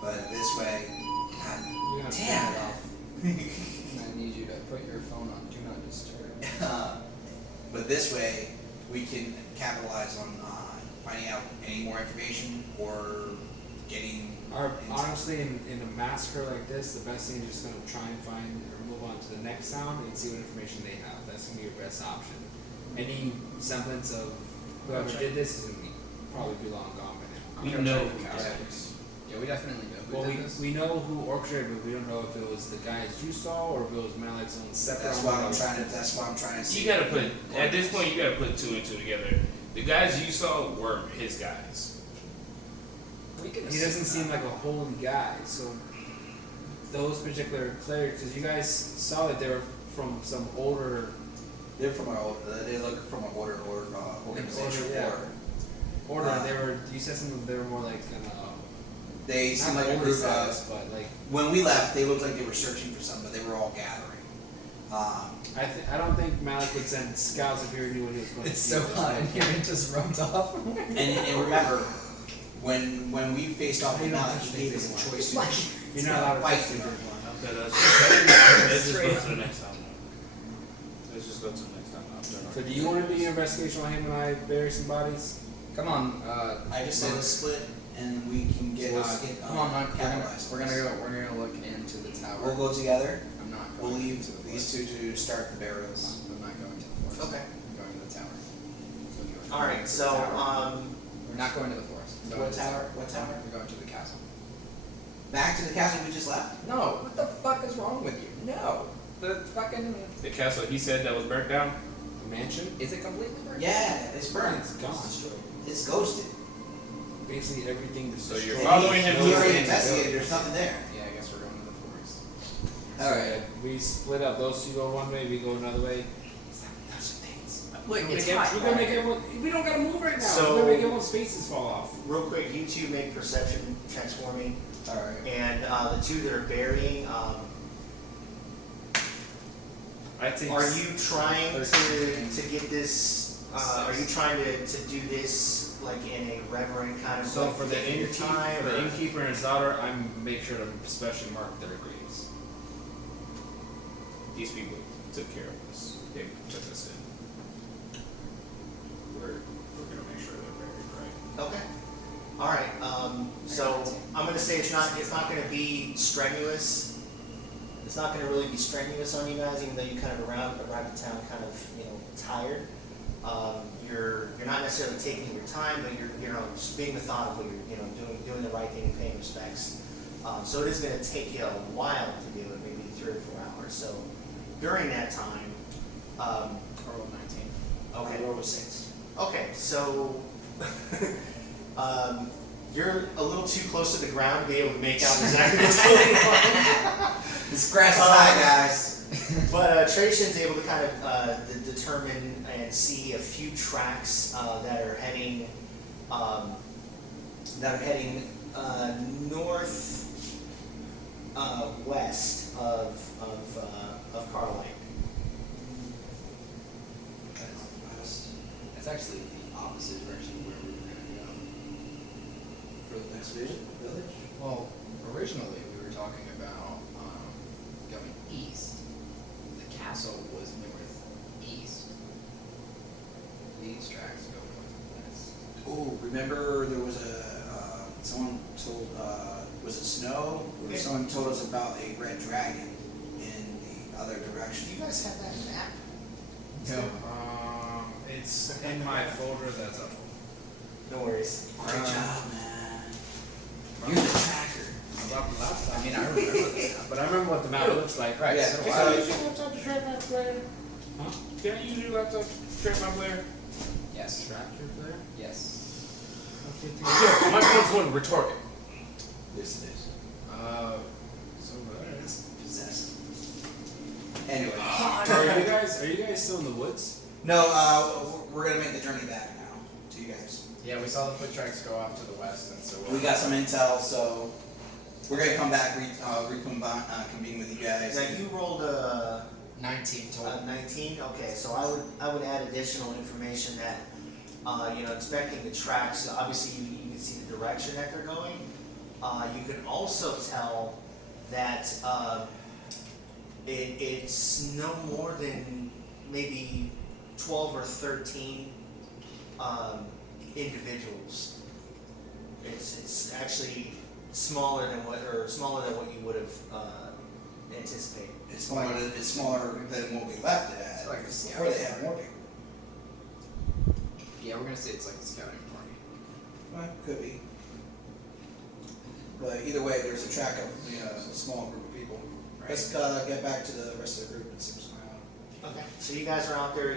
But this way, God We're gonna damn turn it off. I need you to put your phone on Do Not Disturb. but this way, we can capitalize on finding out any more information or getting. Honestly, in a massacre like this, the best thing is just gonna try and find or move on to the next town and see what information they have. That's gonna be your best option. Any semblance of whoever did this is gonna probably be long gone by now. We know who did this. Yeah, we definitely know who Well, did this. we know who orchestrated, but we don't know if it was the guys you saw or if it was Malik's own separate. That's why I'm trying to see. You gotta put at this point. You gotta put 2 and 2 together. The guys you saw were his guys. He doesn't seem like a holy guy, so those particular clerics, because you guys saw that they were from some older. They're from they look from an older organization. yeah. Order. They were. You said something. They were more like They seem not like a older group status, of. but like When we left, they looked like they were searching for something, but they were all gathering. I don't think Malik would send scouts if he knew what he was going to do. It's so hot in here, it just rubbed off. And remember, when we faced off with Malik, he gave us a choice. You're not allowed to fight. fix it. Okay, let's just go to the next time. Let's just go to the next time. So do you want to do your investigation on him and I bury some bodies? Come on. I just said split, and we can get. Come on, Mike. capitalized. We're gonna look into the tower. We'll go together. I'm not We'll going. leave to the these forest. two to start the burials. I'm not going to the forest. Okay. I'm going to the tower. So you're All going right. to So the tower. We're not going to the forest. We're going What to the tower? What tower? We're going to the castle. Back to the castle we just left. No. What the fuck is wrong with you? No. The fucking. The castle he said that was burnt down. The mansion. Is it completely burned? Yeah, it's burned. It's gone. It's ghosted. Basically everything. So you're And following him. He to already the- investigated. There's nothing there. Yeah, I guess we're going to the forest. All right. We split up. Those two go one way. We go another way. Stop touching things. Wait, We're it's gonna hot. we're gonna make everyone. We don't gotta move right now. So- we're gonna make everyone's faces fall off. real quick, you two make perception checks for me, All right. and the two that are burying. I think. Are you trying to 13. get this? Are you trying to do this like in a reverent kind of? So like, for the taking your innkeeper, time, for the or- innkeeper and his daughter, I'm make sure to especially mark their graves. These people took care of us. They took us in. We're gonna make sure they're buried right. Okay. All right. So I'm gonna say it's not gonna be strenuous. It's not gonna really be strenuous on you guys, even though you kind of arrived to town kind of tired. You're not necessarily taking your time, but you're just being methodical. You're doing the right thing and paying respects. So it is gonna take you a while to do it, maybe 3 or 4 hours. So during that time, I rolled 19. okay. I rolled a 6. Okay, so you're a little too close to the ground to be able to make out exactly what's going on. This grass is high, guys. But Trajan's able to kind of determine and see a few tracks that are heading north west of Carlite. That's actually the opposite direction of where we were gonna go. For the next village. Well, originally we were talking about going east. The castle was northeast. These tracks go northwest. Oh, remember there was someone told, was it Snow? Or Yeah. someone told us about a red dragon in the other direction. Do you guys have that map? No. It's in my folder. That's up. No worries. Great job, man. You're the tracker. About the last time. I mean, I remember this. But I remember what the map looks like. Right. Yeah, So Can why I would use you? your laptop to track my player? Huh? Can I use your laptop to track my player? Yes. Tractor player. Yes. Yeah, my phone's going retarded. Yes, it is. So there it is. Possessed. Anyway. Are you guys still in the woods? No, we're gonna make the journey back now to you guys. Yeah, we saw the foot tracks go off to the west, and so We got some intel, so we're gonna come back, convene with you guys. Now you rolled a 19 total. 19. Okay, so I would add additional information that inspecting the tracks. Obviously, you can see the direction that they're going. You can also tell that it's no more than maybe 12 or 13 individuals. It's actually smaller than what you would have anticipated. It's smaller than what we left it at. It's like a scout. Before they had more people. Yeah, we're gonna say it's like a scouting party. Well, could be. But either way, there's a track of a small group of people. Right. Let's get back to the rest of the group and see what's going on. Okay. So you guys are out there,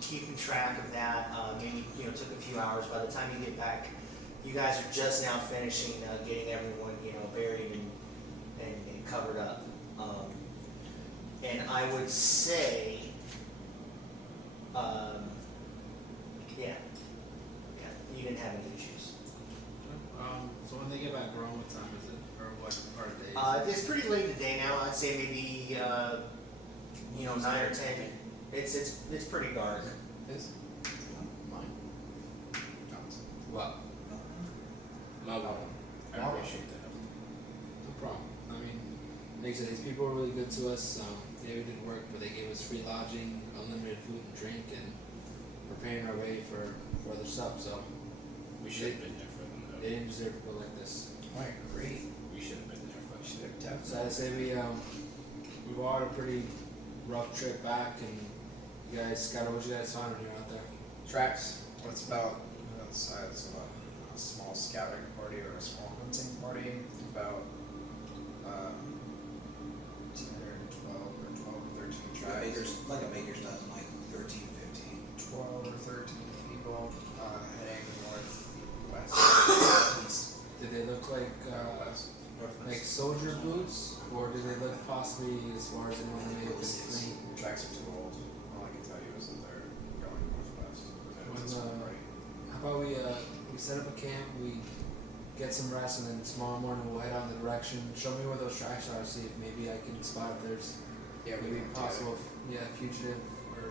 keeping track of that. Maybe took a few hours. By the time you get back, you guys are just now finishing getting everyone buried and covered up. And I would say, you didn't have any issues. So when they get back, around what time is it, or what part of the day? It's pretty late in the day now. I'd say maybe 9 or 10. It's pretty dark. Is mine. John's. What? My one. I appreciate that. No problem. I mean, like I said, these people were really good to us. Yeah, we did work, but they gave us free lodging, unlimited food and drink, and preparing our way for other stuff. So We should have been there for them, they though. didn't deserve to go like this. I agree. We should have been there for them. Should have definitely. So I'd say we've all had a pretty rough trip back, and you guys, Scott, what you guys find when you're out there? Tracks. What's about the size of a small scouting party or a small hunting party? About 10 or 12 or 12 or 13 tracks. Makers, like a maker's dozen, like 13, 15. 12 or 13 people heading northwest, east, Did they look like northwest. soldier boots, or did they look possibly as far as anyone may have been fleeing? The tracks are too old. All I can tell you is that they're going northwest. When, It's right. How about we set up a camp, we get some rest, and then tomorrow morning we'll head out in the direction. Show me where those tracks are, see if maybe I can spot if there's maybe possible, fugitive or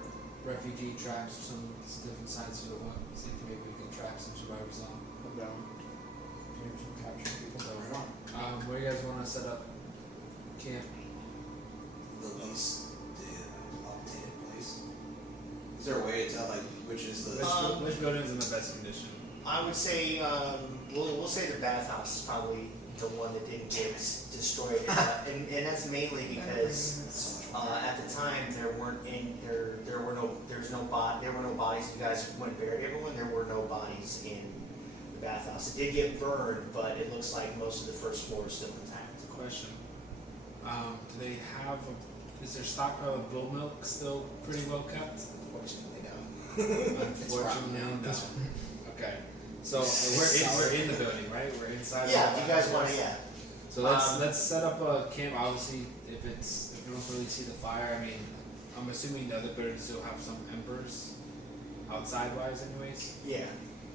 refugee tracks or some different sides to the one. See if maybe we can track some survivors on. I'm down. Maybe we can capture people that we want. Where do you guys want to set up camp? The least updated place. Is there a way to tell like which is the? Which building's in the best condition? I would say we'll say the bathhouse is probably the one that didn't get destroyed, and that's mainly because at the time there were no bodies. You guys went and buried everyone. There were no bodies in the bathhouse. It did get burned, but it looks like most of the first floor is still intact. Question. Do they have is their stockpile of bull milk still pretty well kept? Unfortunately, no. Unfortunately, rotten now. no. Okay. So we're in the building, right? We're inside. Yeah, of if the you guys bathhouse. want to, yeah. So let's set up a camp. Obviously, if you don't really see the fire, I mean, I'm assuming the other buildings still have some embers outside wise, anyways. Yeah.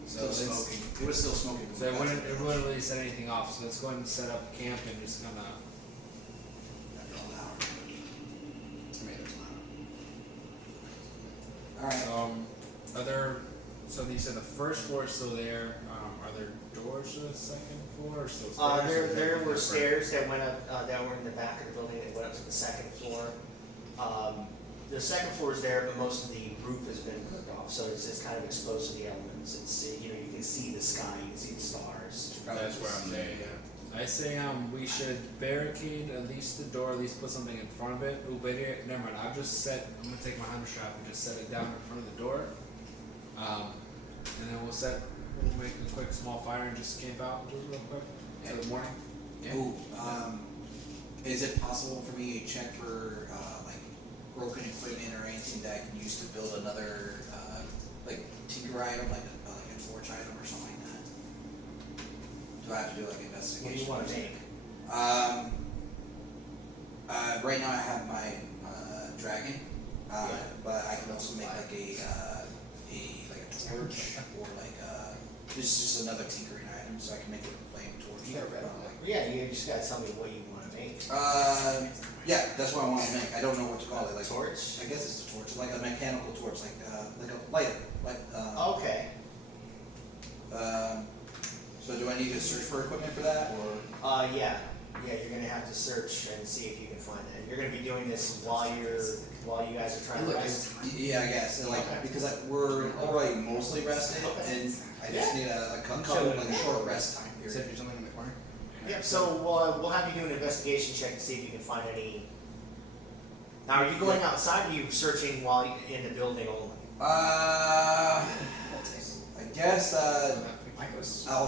So Still let's- smoking. It was still smoking. So it wouldn't really set anything off. So let's go ahead and set up camp and just kind of. After all hour. Tomatoes not. All right. So you said the first floor is still there. Are there doors to the second floor or still stairs? There were stairs that went up, that were in the back of the building that went up to the second floor. The second floor is there, but most of the roof has been cooked off, so it's kind of exposed to the elements. It's, you can see the sky, you can see the stars. That's where I'm there. Yeah. I say we should barricade at least the door, at least put something in front of it. Ooh, but here, never mind. I'm gonna take my hunter strap and just set it down in front of the door. And then we'll make a quick small fire and just camp out real quick till the morning. Ooh, is it possible for me to check for like broken equipment or anything that I can use to build another like tinker item, like a forge item or something like that? Do I have to do like investigation? What do you want to make? Right now I have my dragon, Yeah. but I can also make like a torch or like this is just another tinkering item, so I can make a flame torch. Yeah, you just gotta tell me what you want to make. Yeah, that's what I want to make. I don't know what to call it. Like Torch? I guess it's a torch, like a mechanical torch, like a lighter. Like Okay. So do I need to search for equipment for that, or? Yeah, you're gonna have to search and see if you can find that. You're gonna be doing this while you guys are trying to rest. Yeah, I guess. And like because we're already mostly rested, and I just need a couple like a short rest time Is period. there something in the corner? Yep. So we'll have you do an investigation check to see if you can find any. Now, are you going outside? Or are you searching while in the building only? I guess I'll Mike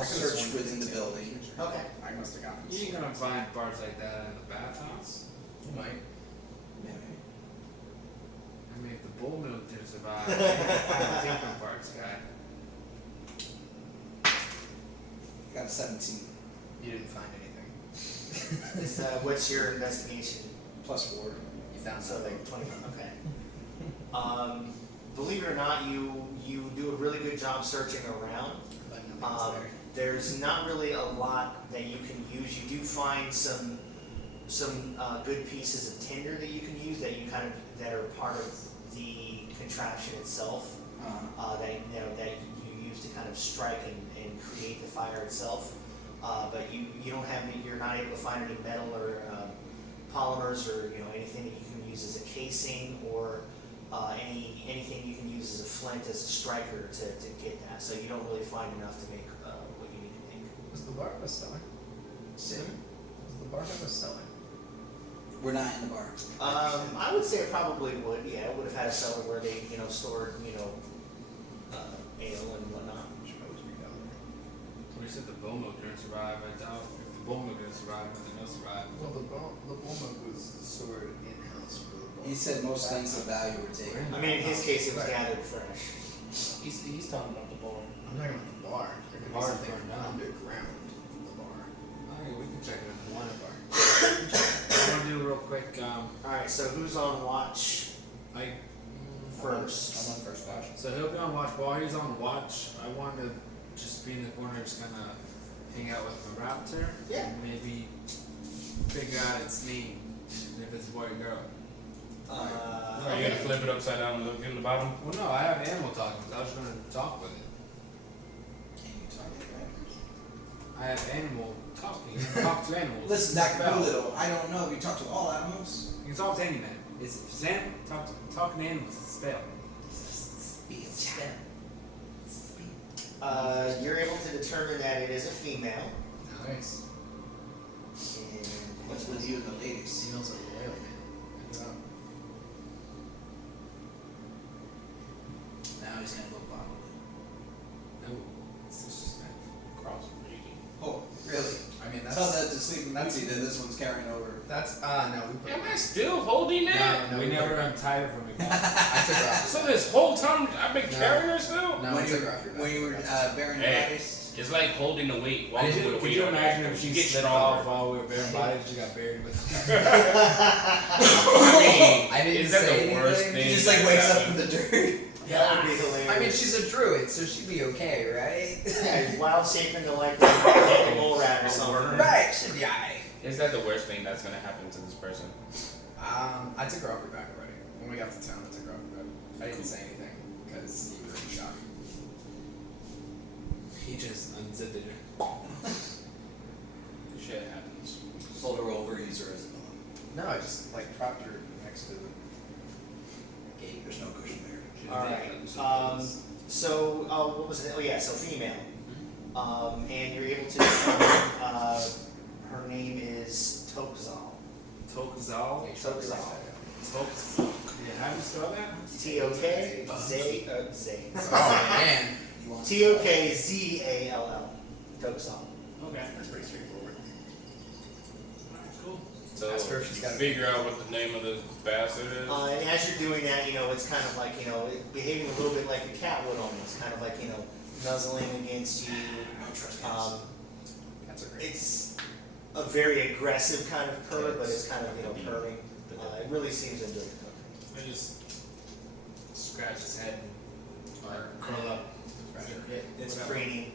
search within the building. Okay. I must have gotten You ain't gonna find parts like that in the bathhouse. You might. Yeah, maybe. I mean, if the bull milk did survive, you can find different parts, guy. I got a 17 You didn't find anything. What's your investigation? +4. You found So something. like 21. Okay. Believe it or not, you do a really good job searching around. But nothing's there. There's not really a lot that you can use. You do find some good pieces of tinder that you can use that that are part of the contraption itself. That you use to kind of strike and create the fire itself. But you're not able to find any metal or polymers or anything that you can use as a casing or anything you can use as a flint as a striker to get that. So you don't really find enough to make what you need to make. Was the bar was selling? Was the bar that was selling? We're not in the bar. I would say it probably would. Yeah, it would have had a cellar where they stored ale and whatnot. Should always be down there. We said the bull milk didn't survive. I doubt if the bull milk didn't survive, nothing else survived. Well, the bull milk was stored in house for the bull. He said most things of value were taken. I mean, in his case, it was gathered fresh. He's talking about the bar. I'm talking about the bar. There could be Bar's something burned down. underground in the bar. Okay, we can check it in the wine bar. I want to do real quick. Alright, so who's on watch Like, first? I'm on first watch. so he'll be on watch. While he's on watch, I wanted to just be in the corner, just kind of hang out with my raptor. Yeah. And maybe figure out its name, and if it's a boy or girl. Are you gonna flip it upside down and look in the bottom? Well, no, I have animal talking. So I was gonna talk with it. Can you talk to rappers? I have animal talking. You can talk to animals. Listen, It's a Dr. spell. Doolittle, I don't know if you talk to all animals. You can talk to any man. It's an talking to animals. It's a spell. Be a spell. You're able to determine that it is a female. Nice. And What's with you and the ladies? Seals are loyal, man. Good job. Now he's gonna go bottle. No, it's disrespectful. Crossbreeding. Oh, really? I mean, Tell that to Sleeping Beauty that this one's carrying over. That's no. We put Am I still holding that? No, we we never put- untied it from me. I took her off. So this whole time I've been carrying her still? No, when I you took her off your back. when you were bearing Hey. bodies. It's like holding the weight. Walking with a Could weight you on your imagine back. if she You get slid stronger. off while we were bare bodied? She got buried with. I mean, I didn't is that say the worst anything. thing? He just like that's wakes up happened? from the dirt. that would be hilarious. I mean, she's a druid, so she'd be okay, right? Yeah, wild shape into like a mole rat or something. Right, should be alright. Is that the worst thing that's gonna happen to this person? I took her off her back already. When we got to town, I took her off her back. I didn't say anything because he was in shock. He just unzipped it. Shit happens. Pulled her over, use her as a dog. No, I just like propped her next to the gate. There's no cushion there. Alright. So, what was it? Oh yeah, so female. And you're able to determine, her name is Tokzal. Tokzal. Tokzal. Tokzal. Yeah, how do you spell that? T-O-K-Z-A-L-L. Oh man, T-O-K-Z-A-L-L. Tokzal. Okay. that's pretty straightforward. Alright, cool. So Ask her if she's got a- figure out what the name of this bastard is. And as you're doing that, it's kind of like, behaving a little bit like a cat would almost, kind of like, nuzzling against you. No trust That's a great. It's a very aggressive kind of purr, but it's kind of, purring. It really seems to enjoy the I just scratch his head or curl up. It's Whatever. preening.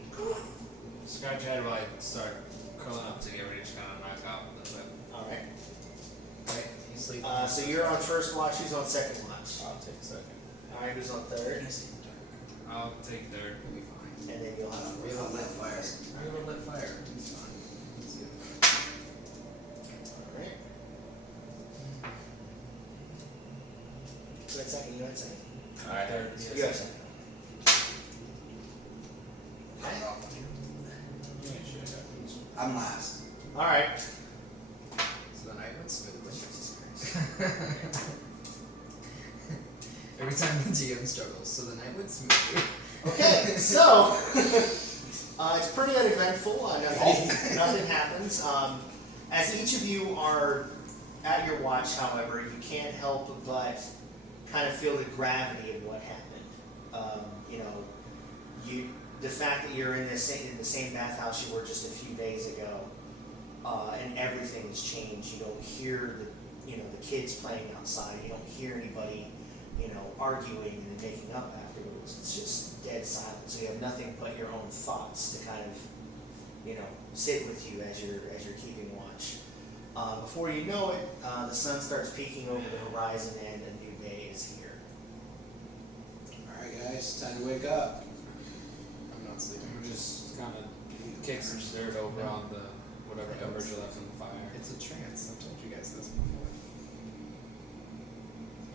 Scratch your head while I start curling up to get ready to kind of knock out a little bit. Alright. Right, he's sleeping. So you're on first watch, who's on second watch? I'll take a second. Alright, who's on third? I'll take third. We'll be fine. And then you'll have We have a lit fire. We have a lit fire. He's fine. He's good. Alright. Who had second? You had second? Alright. Third. You have second. Yeah, shit happens. I'm last. Alright. So the night went smoothly. Jesus Christ. Every time the GM struggles, so the night went smoothly. Okay, so it's pretty uneventful. Nothing happens. As each of you are at your watch, however, you can't help but kind of feel the gravity of what happened. The fact that you're in the same bathhouse you were just a few days ago, and everything has changed. You don't hear the kids playing outside. You don't hear anybody, arguing and making up afterwards. It's just dead silent. So you have nothing but your own thoughts to kind of, sit with you as you're keeping watch. Before you know it, the sun starts peeking over the horizon and a new day is here. Alright guys, time to wake up. I'm not sleeping. I'm just kind of kick some dirt over on the whatever embers are left in the fire. It's a trance. I've told you guys this before.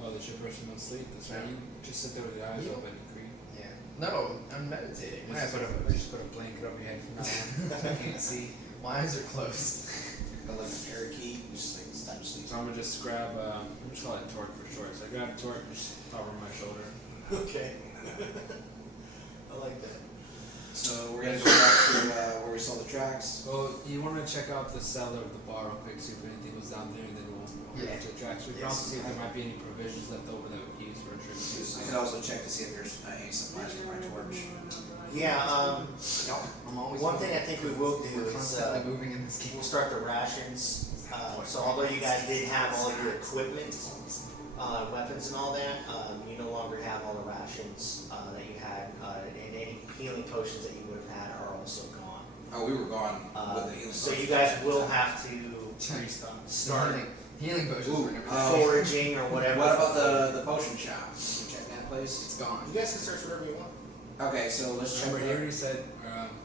Oh, that your person don't sleep. That's right. You just sit there with your eyes Yeah. open and creep. Yeah. No, I'm meditating. My eyes are closed. Just put a blanket over your head from now on. So I can't see. My eyes are closed. Got like a parakeet, just like it's time to sleep. So I'm gonna just grab. I'm just call it torque for short. So I grab a torque, just over my shoulder. Okay. I like that. So we're gonna go back to where we saw the tracks. Well, you want to check out the cellar of the bar real quick, see if anything was down there, and then we'll Yeah. get to the tracks. We can also see if there might be any provisions left over that we can use for a drink. I could also check to see if there's any supplies for my torch. Yeah. No. I'm always One thing I think we will do We're is constantly moving in this game. we'll start the rations. So although you guys did have all of your equipment, weapons and all that, you no longer have all the rations that you had, and any healing potions that you would have had are also gone. Oh, we were gone with the healing. So potion. you guys will have to start Healing potions Ooh, were never foraging or whatever. What about the potion shop? Can we check that place? It's gone. You guys can search whatever you want. Okay, so let's check. Remember, he already said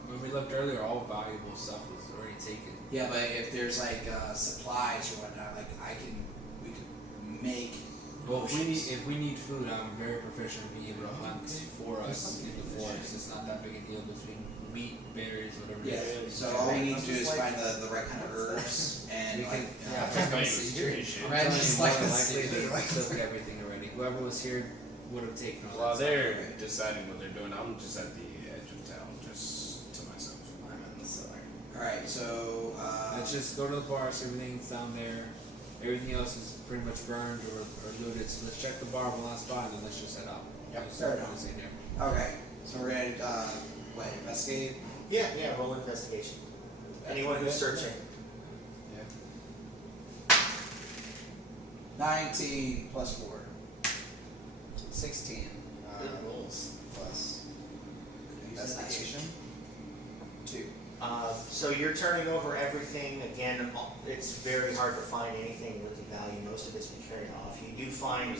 when we looked earlier, all valuable stuff was already taken. Yeah, but if there's like supplies or whatnot, like we could make. Well, potions. if we need food, I'm very proficient in being able to hunt for us in the forest. It's not that big a deal between wheat, berries, whatever. Yeah. it is. So all we need to do is find the right kind of herbs and We can- like. Yeah, That's not even see, serious shit. Imagine I'm just telling like you, this. more than likely Like they took everything already. Whoever was here would have taken all While that they're deciding what they're doing, I'm just at the edge of town, just to myself. I'm in the cellar. All right, so stuff. Let's just go to the bar, see everything's down there. Everything else is pretty much burned or looted. So let's check the bar one last spot and then let's just head out. Yep, Just fair what enough. I'm saying here. okay, so we're gonna investigate. Yeah, roll investigation. Anyone who's searching. 19 plus 4. 16. Good rolls. Plus investigation. 2. So you're turning over everything. Again, it's very hard to find anything with the value. Most of it's been carried off. You do find,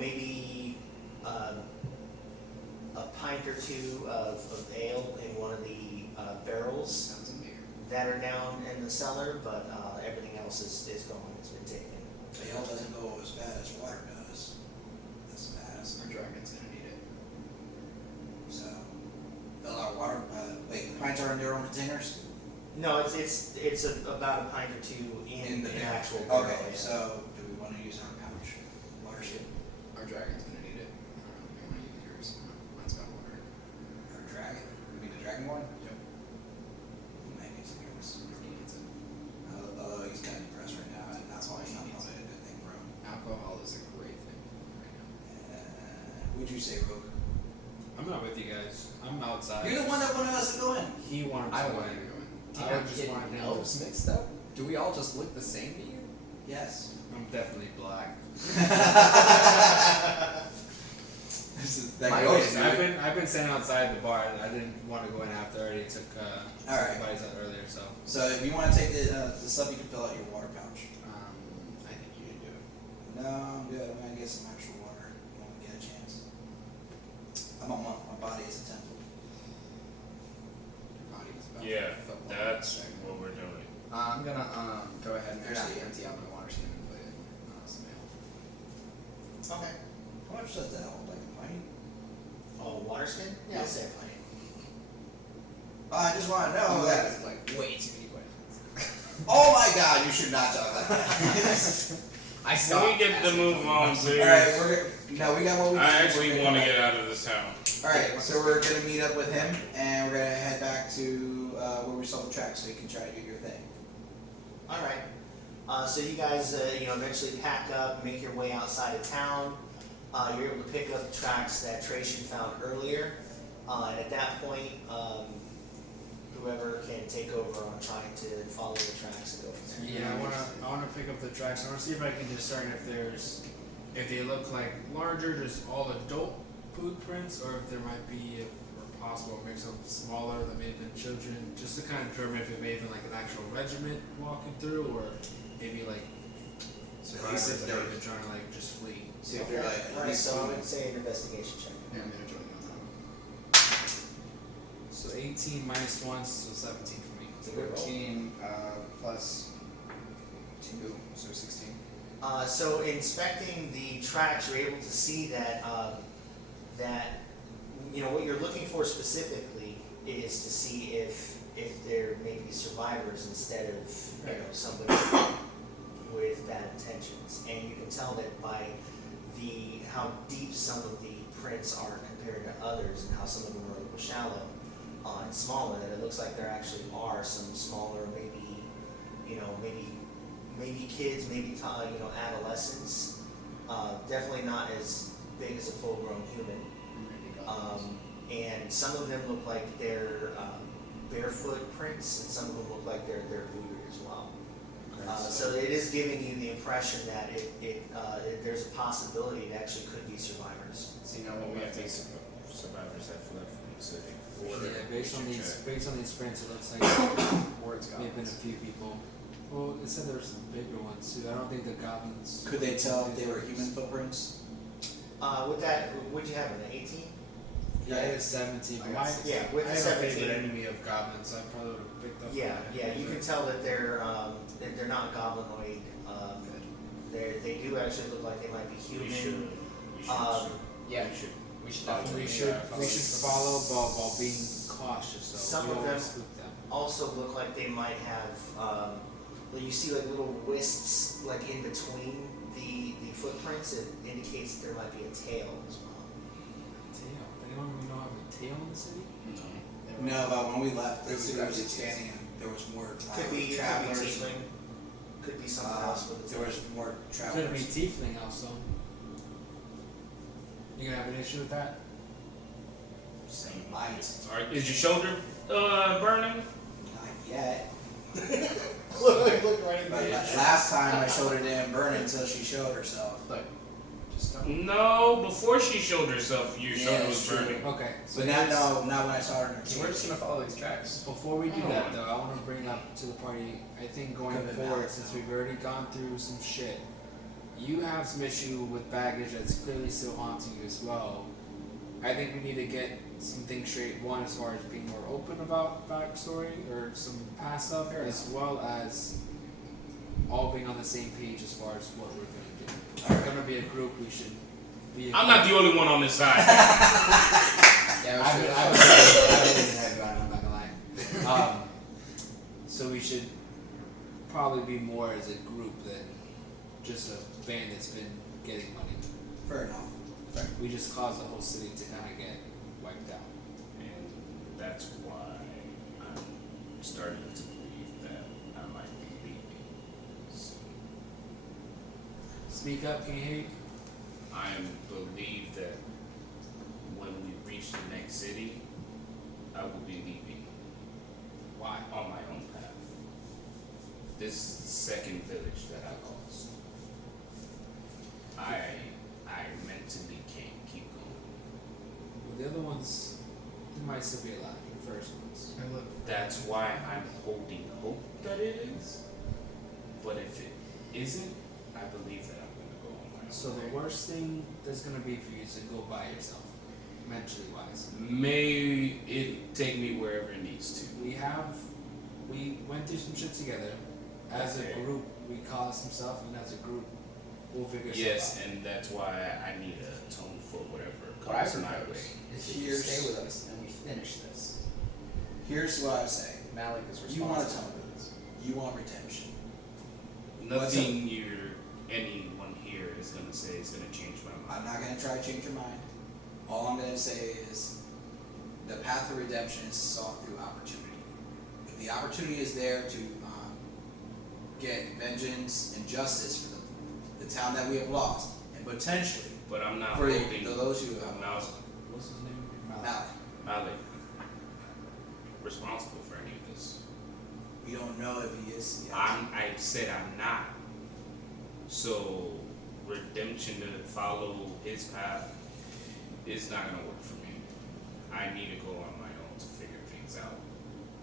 maybe a pint or two of ale in one of the barrels Sounds a beer. that are down in the cellar, but everything else is gone. It's been taken. Ale doesn't go as bad as water does. As fast. Our dragon's gonna need it. So fill out water. Wait, the pints are in their own containers. No, it's about a pint or two in the barrel. actual barrel. Okay, yeah. so do we want to use our pouch water skin? Our dragon's gonna need it. I don't know if you wanna use yours. Mine's got water. Our dragon? You mean the dragon one? Yep. He might need some drinks. He needs it. Although he's kind of depressed right now, and that's why he's not probably a good thing for him. Alcohol is a great thing right now. Would you say, Rogue? I'm not with you guys. I'm outside. You're the one that wanted us to go in. He wanted to I go want in. to go in. Do I you would not just get want him to- elves mixed up? Do we all just look the same to you? Yes. I'm definitely black. This is My goes, goodness, dude. I've been standing outside the bar. I didn't want to go in after. I already took Alright. somebody's out earlier. So So if you want to take the stuff, you can fill out your water pouch. I think you should do it. No, I'm good. I'm gonna get some actual water when we get a chance. I'm on my body is a temple. Your body is about Yeah, to football. that's what we're doing. I'm gonna go ahead and actually Yeah. empty out my water skin and put it in some ale. Okay. How much does that hold? Like a pint? Oh, water skin? Yeah. I'll say a pint. I just want to know that that. is like way too many questions. Oh my God! You should not talk like that. I Can stopped. we get the asking move for on, questions. please? All right, we got what we. I actually want to get out of this town. All right, so we're gonna meet up with him, and we're gonna head back to where we saw the track, so you can try to do your thing. All right. So you guys, eventually pack up, make your way outside of town. You're able to pick up the tracks that Tracian found earlier, and at that point, whoever can take over on trying to follow the tracks and go from there. yeah, I wanna pick up the tracks. I wanna see if I can discern if they look like larger, just all adult footprints, or if there might be a possible mix of smaller that may have been children, just to kind of determine if it may have been like an actual regiment walking through, or maybe like survivors if that they're- have been trying to like just flee. See if they're like. All right, so I would say an investigation check. Yeah, I'm gonna join you on that one. So 18 minus 1, so 17 for me. It's a good roll. 13 plus 2, so 16. So inspecting the tracks, you're able to see that what you're looking for specifically is to see if there may be survivors instead of somebody with bad intentions, and you can tell that by how deep some of the prints are compared to others, and how some of them are a little shallow and smaller. That it looks like there actually are some smaller, maybe kids, maybe adolescents. Definitely not as big as a full-grown human. And some of them look like they're barefoot prints, and some of them look like they're booted as well. So it is giving you the impression that there's a possibility it actually could be survivors. So you know what we have to survivors that fled from the city. Yeah, based on these prints, it looks like words there have been a few people. Well, it said there were some bigger ones too. I don't think the goblins. Could they tell if they were human footprints? With that, what'd you have, an 18? Yeah, it was 17. But I got Yeah, with I the have a 17. favorite enemy of goblins, so I probably would have picked up. Yeah, you can tell that they're not goblinoid. They do actually look like they might be human. We should. Yeah, We should. we should Follow definitely them. We should follow while being cautious. So Some we of don't them- wanna spook them. Also look like they might have. You see like little wisps like in between the footprints. It indicates that there might be a tail as well. Tail. Anyone we know have a tail in the city? No, but when we left, the It was city was actually expanding, and there was more Could be travelers. tiefling. Could be something else with a There tail. was more Could travelers. be tiefling also. You gonna have an issue with that? Same light. Is your shoulder burning? Not yet. Look right in But the last time my shoulder didn't burn until she showed herself. Look, just don't. No, before she showed herself, your Yeah, shoulder it's was true. burning. Okay. So But not when I saw her in her So we're just gonna follow these tracks. before we do Oh. that though, I want to bring up to the party. I think going Could've been forward, valid, since though. we've already gone through some shit, you have some issue with baggage that's clearly still haunting you as well. I think we need to get some things straight. One, as far as being more open about backstory or some past stuff, Fair as well as all being on the same page as far as what we're gonna do. If we're gonna be a group, we should be. I'm not the only one on this side. Yeah, I we would should. have gone, I'm not gonna lie. So we should probably be more as a group than just a band that's been getting money. Fair enough. We just caused the whole city to kind of get wiped out. And that's why I'm starting to believe that I might be leaving soon. Speak up, can you hear me? I believe that when we reach the next city, I will be leaving. Why? On my own path. This second village that I lost. I mentally can't keep going. Well, the other ones, they might still be alive. The first ones. And look, That's why I'm holding hope that it is. But if it isn't, I believe that I'm gonna go on my own. So the worst thing that's gonna be for you is to go by yourself, mentally wise. May it take me wherever it needs to. We went through some shit together. As Okay. a group, we caused some stuff, and as a group, we'll figure Yes, stuff out. and that's why I need a tone for whatever what I comes my way. propose is that you Here's- stay with us and we finish this. Here's what I would say. Malik is You want responsible to for this. You want redemption. Nothing anyone here is gonna say is gonna change my mind. I'm not gonna try to change your mind. All I'm gonna say is the path of redemption is sought through opportunity. If the opportunity is there to get vengeance and justice for the town that we have lost, and potentially But I'm not for holding those who have Mal- lost, What's his name? Malik, Malik responsible for any of this. we don't know if he is. I said I'm not. So redemption to follow his path is not gonna work for me. I need to go on my own to figure things out.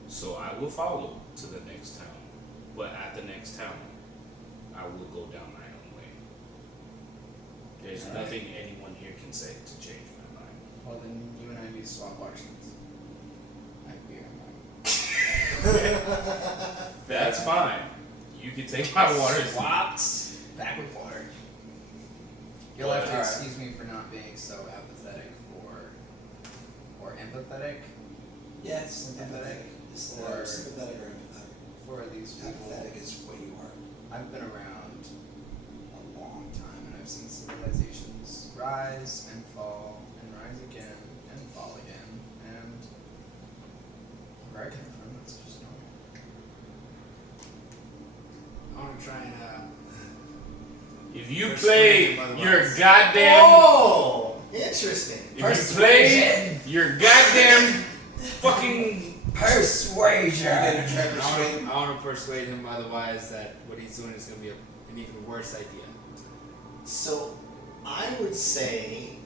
So I will follow to the next town. But at the next town, I will go down my own way. There's Alright. nothing anyone here can say to change my mind. Well, then you and I need to swap Larsons. I could be That's fine. You can take my water. Swapped. Back with water. excuse me for not being so apathetic or empathetic Yes, Sympathetic. Or sympathetic or empathetic. for these people. Apathetic is what you are. I've been around a long time and I've seen civilizations rise and fall and rise again and fall again, and where I come from, that's just normal. I want to try and If you Persuade play him your otherwise. goddamn, Oh, interesting. if you play your goddamn fucking Persuasion. You're gonna try to persuade him. I want to persuade him otherwise that what he's doing is going to be an even worse idea. So, I would say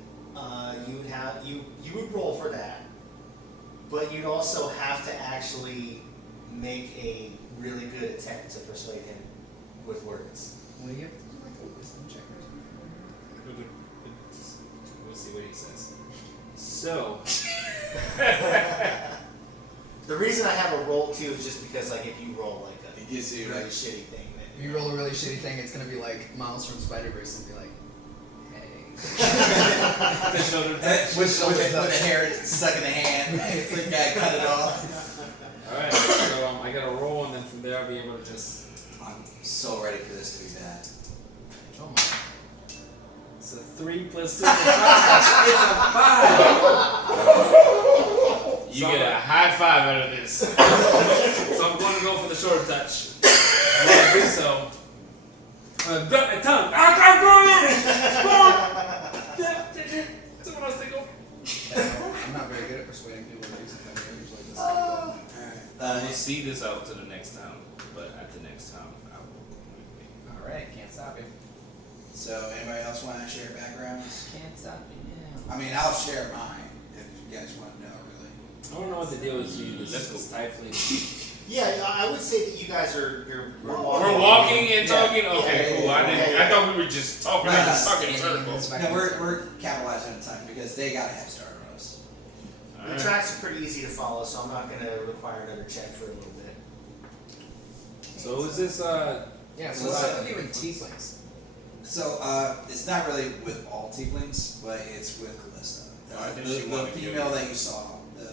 you would roll for that, but you'd also have to actually make a really good attempt to persuade him with words. Well, you have to do like a wisdom check or something. We'll see what he says. So, The reason I have a roll too is just because like if you roll like a It gives you really like shitty thing, If then you roll a really shitty thing, it's gonna be like Miles from Spider-Verse and be like, hey. the shoulder with the hair stuck in the hand. It's like guy cut it off. alright, so I got to roll, and then from there I'll be able to just. I'm so ready for this to be bad. Oh my. So 3 plus 2 is 5. It's a 5! You get a high five out of this. So I'm going to go for the short touch. When I do so, grab my tongue. Someone else take over. I'm not very good at persuading people to do something. I usually just We'll see this out to the next time, but at the next time, I will. Alright, can't stop you. So anybody else want to share backgrounds? Can't stop you now. I mean, I'll share mine if you guys want to know, really. I don't know what the deal is with you. Let's go. Stifling. yeah, I would say that you guys are We're walking and talking? Okay, Yeah, cool. I yeah. thought we were just talking Nah, in standing fucking circles. No, we're capitalizing on time because they got a head start on us. The tracks are pretty easy to follow, so I'm not going to require another check for a little bit. So is this, Yeah, so So what's it's up with you and tieflings? So it's not really with all tieflings, but it's with Callista. Why did The she wanna kill female you? that you saw, the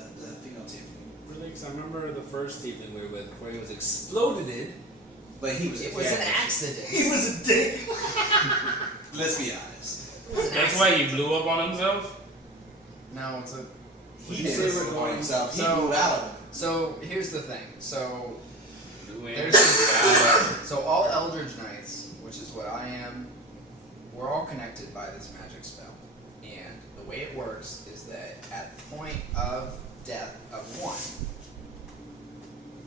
female tiefling. really? Because I remember the first tiefling we were with, where he was exploded. But he was. It was an accident. He was a dick. Let's be honest. That's why he blew up on himself? No, it's a. He You say did we're it going- himself. He so- blew out of it. So here's the thing. So Blew in. there's so all Eldritch Knights, which is what I am, we're all connected by this magic spell. And the way it works is that at the point of death of one,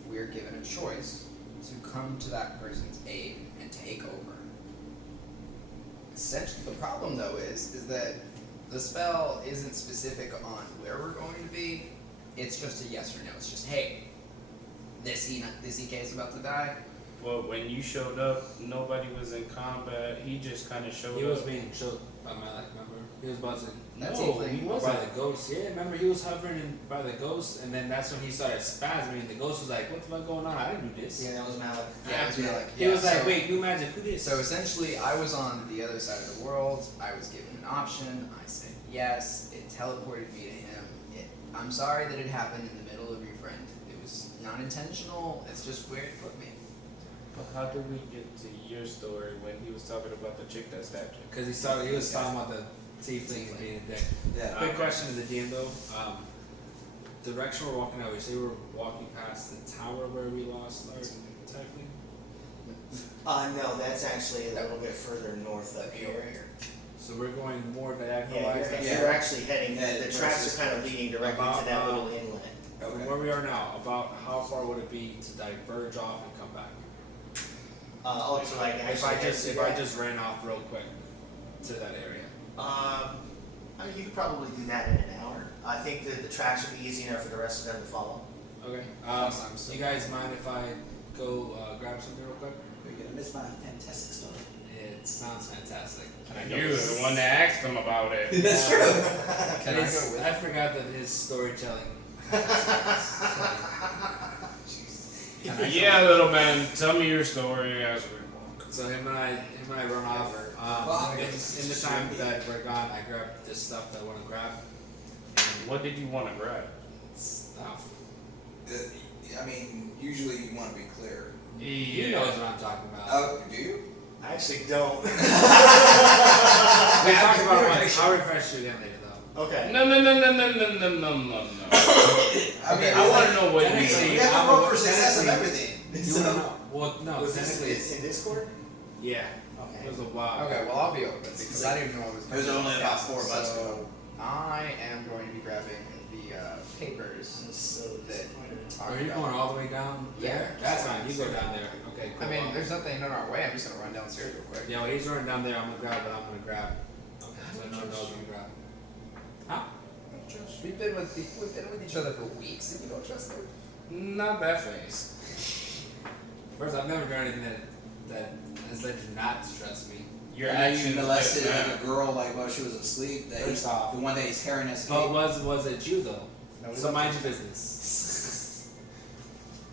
we're given a choice to come to that person's aid and take over. Essentially, the problem though is that the spell isn't specific on where we're going to be. It's just a yes or no. It's just, hey, this EK is about to die. Well, when you showed up, nobody was in combat. He just kind of showed He up. was being choked by Malik, remember? He was about to. That's No, tiefling. he By wasn't. the ghost, yeah. Remember, he was hovering by the ghost, and then that's when he started spasming. And the ghost was like, "What the fuck going on? I didn't do this." Yeah, that was Malik. Yeah, it was Malik. He Yeah, was like, so- "Wait, new magic? Who did?" So essentially, I was on the other side of the world. I was given an option. I said yes. It teleported me to him. I'm sorry that it happened in the middle of your friend. It was not intentional. It's just where it put me. But how did we get to your story when he was talking about the chick that stabbed you? Because he was talking about the tiefling and being a dick. Yeah. Quick question to the DM though. Direction we're walking out, we say we're walking past the tower where we lost our tiefling. No, that's actually a little bit further north up here. So we're going more diagonal. Yeah, you're actually heading. Yeah, the tracks are kind of leading directly to that little inlet. From Okay. where we are now, about how far would it be to diverge off and come back? To like If actually I head just to if that. I just ran off real quick to that area. I mean, you could probably do that in an hour. I think that the tracks would be easy enough for the rest of them to follow. Okay. I'm still- You guys mind if I go grab something real quick? You're gonna miss my fantastic story. It sounds fantastic. You were the one that asked him about it. That's true. Can I go with I forgot that his storytelling. Yeah, little man, tell me your story as we walk. So him and I run off. Well, In the time that we're gone, I grabbed this stuff that I want to grab. What did you want to grab? Stuff. I mean, usually you want to be clear. He knows what I'm talking about. Oh, do you? I actually don't. We talked about it once. I'll refresh you again later, though. Okay. No. Okay, I want to know what you Technically, mean. we have to I'm roll a- for success of technically- everything. You So, wanna know? Well, no, Was this technically, it's, in Discord? yeah, Okay. it was a while. Okay, well I'll be open because I didn't even know what was It was coming. only about 4 months So ago. I am going to be grabbing the papers So that Are are you going all the way down there? Yeah. That's fine. You go down there. Okay, cool. I mean, there's nothing in our way. I'm just gonna run downstairs real quick. Yeah, well, he's running down there. I'm gonna grab what I'm gonna grab. So no one knows what I'm grab. Huh? We've been with each other for weeks, and you don't trust her. Not that face. First, I've never done anything that has led you not to trust me. Your you actions molested matter. like a girl like while she was asleep. That First off. the one that he's carrying as a But was it you though? No, we So don't mind trust your business.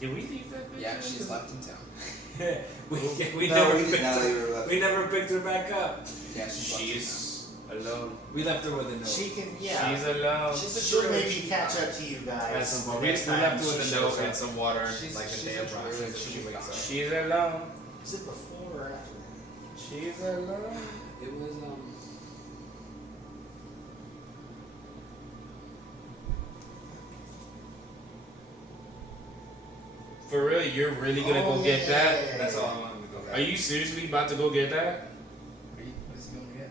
Did we leave that bitch? Yeah, she's left in town. we No, never we did picked not her. leave her left. We never picked her back up. Yeah, she's left in town. She's alone. We left her with a note. She can, yeah. She's alone. She'll maybe catch up to you Had guys. some, the we next left time her with she a note shows and up. some water, She's- like a she's day a of brunch. really So she sweet wakes up. guy. She's alone. Is it before or after? She's alone. It was For real, you're really gonna go get that? That's all I wanted to go grab. Are you seriously about to go get that? What is he going to get?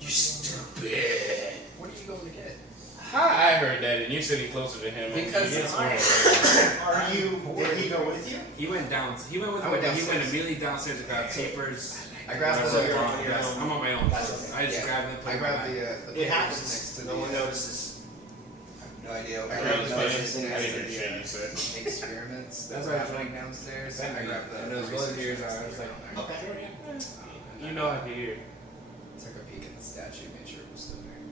You stupid. What are you going to get? I heard that, and you're sitting closer to him. and Because you get I- swear. Are you? Did he go with you? He went down. He went with I me, went but he went downstairs. immediately downstairs to grab papers. I grabbed whatever the. was wrong. on your Yes, own. I'm on my own. That's okay. I just Yeah. grabbed it. put I it grabbed in my bag. the It papers happens. next to No one notices. No idea. I I grabbed was the saying, papers I next didn't to hear shit you said. the experiments that That's were what I was happening trying- downstairs. And I grabbed the. And those research volunteers notes are that just were like, on there. Okay. sure, yeah. You know I can hear. Took a peek at the statue, made sure it was still there.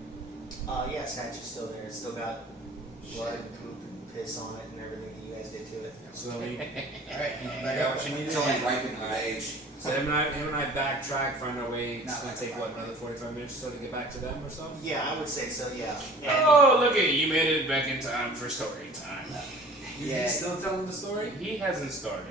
Yeah, statue's still there. It's still got blood, poop, and piss on it, and everything that you guys did to it. So we, Alright, I got what you needed. It's only ripened with age. So him and I backtrack, find our way. It's gonna take what, another 45 minutes or so to get back to them or so. Yeah, I would say so. Yeah. And Oh, look at you made it back in time for story time. You Yeah. still telling the story? He hasn't started.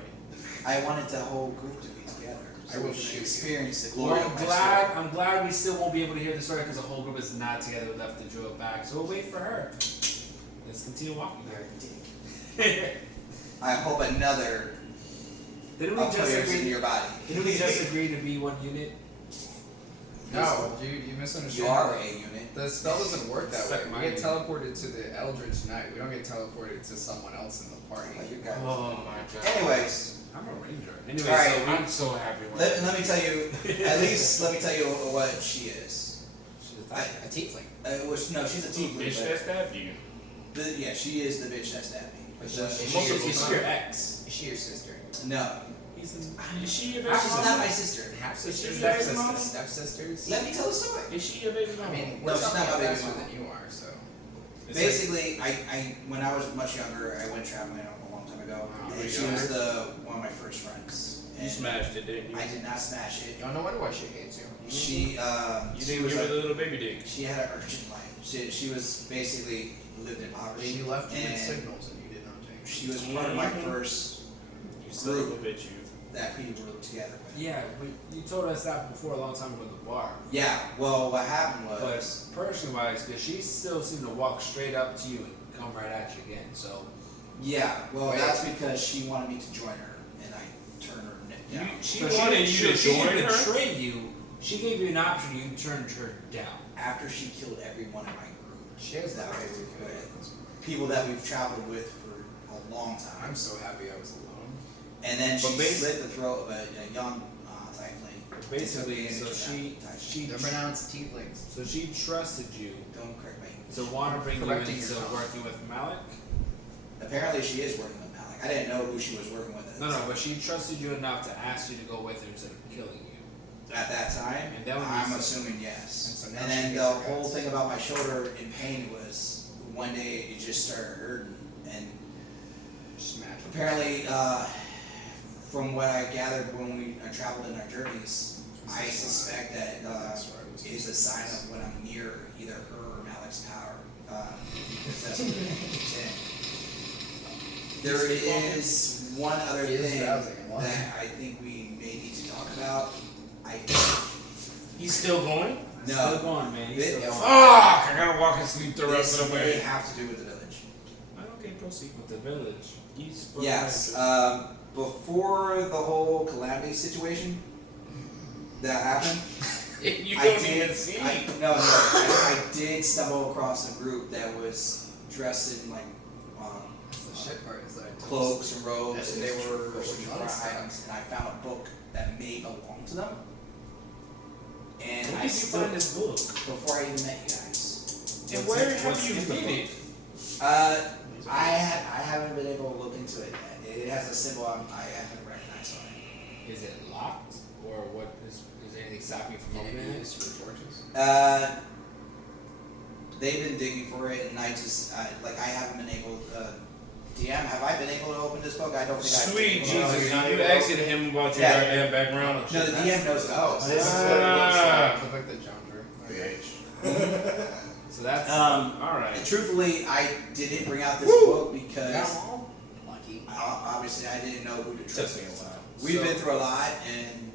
I wanted the whole group to be together. So I will we can shoot you. experience the Well, glory I'm of my glad. I'm glad we still won't be able to hear the story because the whole group is not together. We left the drill back, so we'll wait for her. Let's continue walking. story. I hope another Didn't we just players in agree? your body. Didn't we just agree to be one unit? No, you misunderstood. You are a unit. The spell doesn't work that way. Suck my We get unit. teleported to the Eldritch Knight. We don't get teleported to someone else in the party. Oh, you guys. Oh my god. Anyways, I'm a ranger. Anyway, Alright, so I'm so happy with let me tell you, at least let me tell you what she is. A tiefling. No, she's a Bitch tiefling, that stabbed you. but yeah, she is the bitch that stabbed me. Is Is she your ex? Is she your sister? No, He's in. Is she your she's baby not mama? my sister. Half Is she sisters. your baby mama? Stepsisters. Let me tell the story. Is she your baby I mama? mean, No, we're she's not talking my baby faster mama. than you are, so. It's Basically, I when I was much younger, I went traveling a long time ago, Wow. and she was one of my first friends. you And smashed it, didn't you? I did not smash it. You don't know why she hates you. She You she didn't was give her a- the little baby dick. she had an urgent life. She was basically lived in poverty. She left you with and signals and you did not take. She was part of my first You son of a group bitch, you. that we were together with. Yeah, you told us that before a long time ago at the bar. Yeah. Well, what happened But was personally wise, because she still seemed to walk straight up to you and come right at you again. So yeah. Well, Wait. that's because she wanted me to join her, and I turned her down. She so wanted you she, to she join didn't her? betray you. She gave you an option. You turned her down. After she killed everyone in my group, She has that that way was too. with people that we've traveled with for a long time. I'm so happy I was alone. And then she But basi- slit the throat of a young tiefling. Basically, And so took she advantage of that she They're pronounced tieflings. so she trusted you tiefling. Don't correct me. to want to bring you Correcting into yourself. working with Malik. Apparently, she is working with Malik. I didn't know who she was working with. At No, the no, time. but she trusted you enough to ask you to go with her instead of killing you. At that time, And that would be I'm so- assuming yes. And so now And she then gets the her whole guts. thing about my shoulder in pain was one day it just started hurting, and Just magic. apparently from what I gathered when we traveled in our journeys, I suspect that is a sign of when I'm near either her or Malik's power. Because that's what it's in. There is one other thing that I think we may need to talk about. I think He's still going? He's no. still going, man. He's still going. Fuck! I gotta walk and sleep the rest This of the may way. have to do with the village. Okay, proceed. With the village. Yes. Before the whole calamity situation that happened, You I don't did. even see. I did stumble across a group that was dressed in like The shit part is that I told cloaks and robes, and they That is were true. searching for items, and I found a book that may belong to them. And Where I did you still, find this book? before I even met you guys, And where have you read it? I haven't been able to look into it yet. It has a symbol I haven't recognized on it. Is it locked? Or what is there anything stopping you from opening it? used for torches. They've been digging for it, and I haven't been able. DM, have I been able to open this book? I don't think I've Sweet been able to. Jesus, you asked him about your Yeah. goddamn background. No, the DM knows about Oh, this. this is what it looks like. Look like the John Drew. So that's Alright. Truthfully, I didn't bring out this book because Got 'em all? Lucky. obviously I didn't know who to Took trust. me a while. We've So- been through a lot, and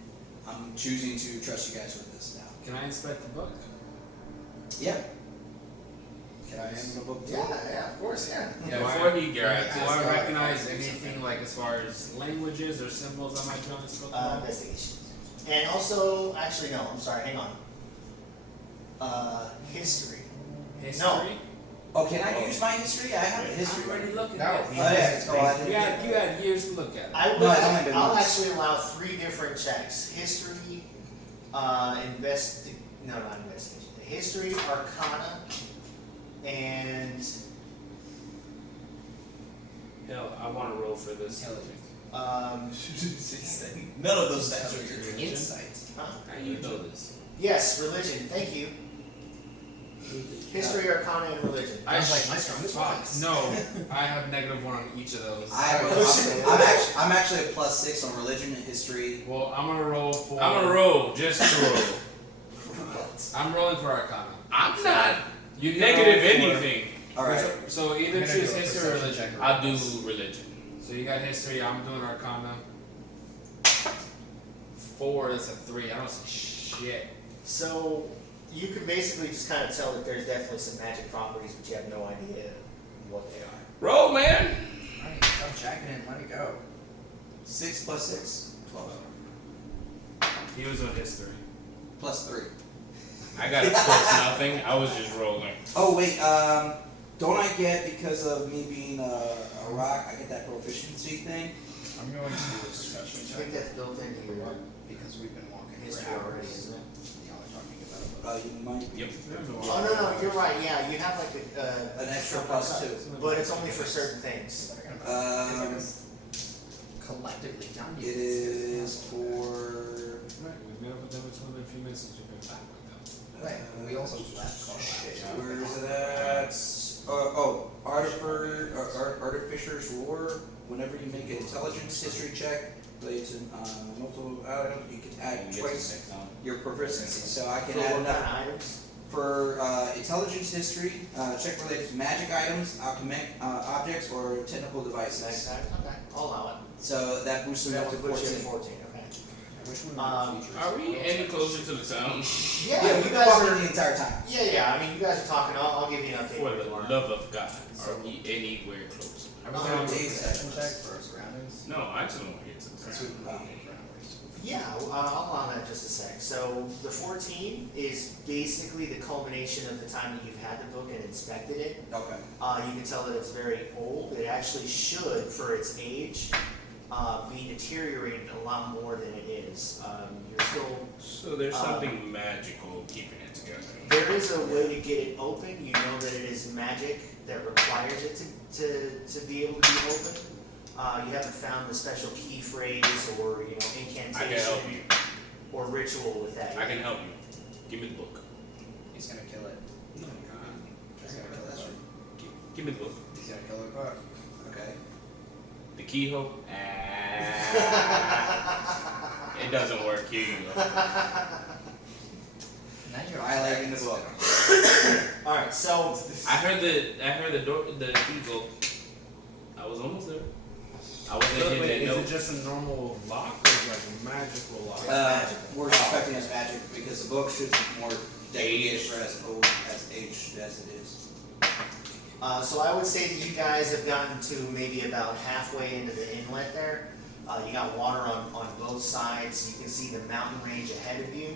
I'm choosing to trust you guys with this now. Can I inspect the book? Yeah. Can I handle the book too? Yeah, of course, yeah. Yeah, Before he grabs Do it. I recognize anything like as far as languages or symbols I might be on this book? Investigation. And also, actually, no, I'm sorry, hang on. History. History? no. Oh, can I use my history? I have a history. I'm already looking No. at Oh it. yeah. Oh, I didn't. You had years to look at it. I will, No, it's only been I'll months. actually allow 3 different checks. History, not investigation. History, Arcana, and Hell, I want to roll for this. None of those stats are your Insight. huh? How you know this? Yes, religion. Thank you. History, Arcana, and religion. I was like, my strongest Fuck, ones. no. I have -1 on each of those. I'm actually a +6 on religion and history. Well, I'm gonna roll for. I'm gonna roll, just to roll. I'm rolling for Arcana. I'm not You can negative roll for- anything. All right. So either I'm gonna choose do a history or perception religion. check. I'll do religion. So you got history. I'm doing Arcana. 4. That's a 3. I don't see shit. So you can basically just kind of tell that there's definitely some magic properties, but you have no idea what they are. Roll, man. Alright, stop jacking it and let it go. 6 + 6, 12. He was on history. +3. I got a plus nothing. I was just rolling. Oh wait, don't I get, because of me being a rock, I get that proficiency thing? I'm going to do a perception I check. think that's built into your Because we've been walking for history already, hours. isn't it? Y'all are talking about it. You might. Yep. Oh, no, you're right. Yeah, you have like An extra +2. but it's only for certain things. It's like us collectively done. It is for. Right. We've met up with them. It's only been a few minutes since we've been back with them. Right, and we also left Shit, Carlisle. where is it at? Artificer's Lore. Whenever you make an intelligence history check, related to multiple items, you can add twice your proficiency. So I For can what add kind another. of items? For intelligence history, check related to magic items, alchemic objects, or technical devices. Next time? Okay, I'll allow it. So that boosts So them that up to would put you at 14. 14, okay. Which one Um, Are we any closer to the town? Yeah, Yeah, you we've been guys walking are. the entire time. Yeah, I mean, you guys are talking. I'll give you an update. For where the you are. love of God, are we anywhere closer? Are we going to do a perception check for our surroundings? No, I just don't want to get to the Since town. we've been walking for hours. Yeah, I'll allow that just a sec. So the 14 is basically the culmination of the time that you've had the book and inspected it. Okay. You can tell that it's very old. It actually should, for its age, be deteriorated a lot more than it is. You're still. So there's something magical keeping it together. There is a way to get it open. You know that it is magic that requires it to be able to be open. You haven't found the special key phrase or incantation I can help you. or ritual with that. I can help you. Give me the book. He's gonna kill it. No, He's gonna kill that shit. give me the book. He's gonna kill it. Fuck. Okay. The keyhole. Ah. It doesn't work. Here you go. Now you're Violating the book. All right, so I heard the door, the key go. I was almost there. I wasn't hitting that Is note. it just a normal lock or is it like a magical lock? We're suspecting it's magic because the book should be more dated for as old as aged as it is. so I would say that you guys have gotten to maybe about halfway into the inlet there. You got water on both sides. You can see the mountain range ahead of you.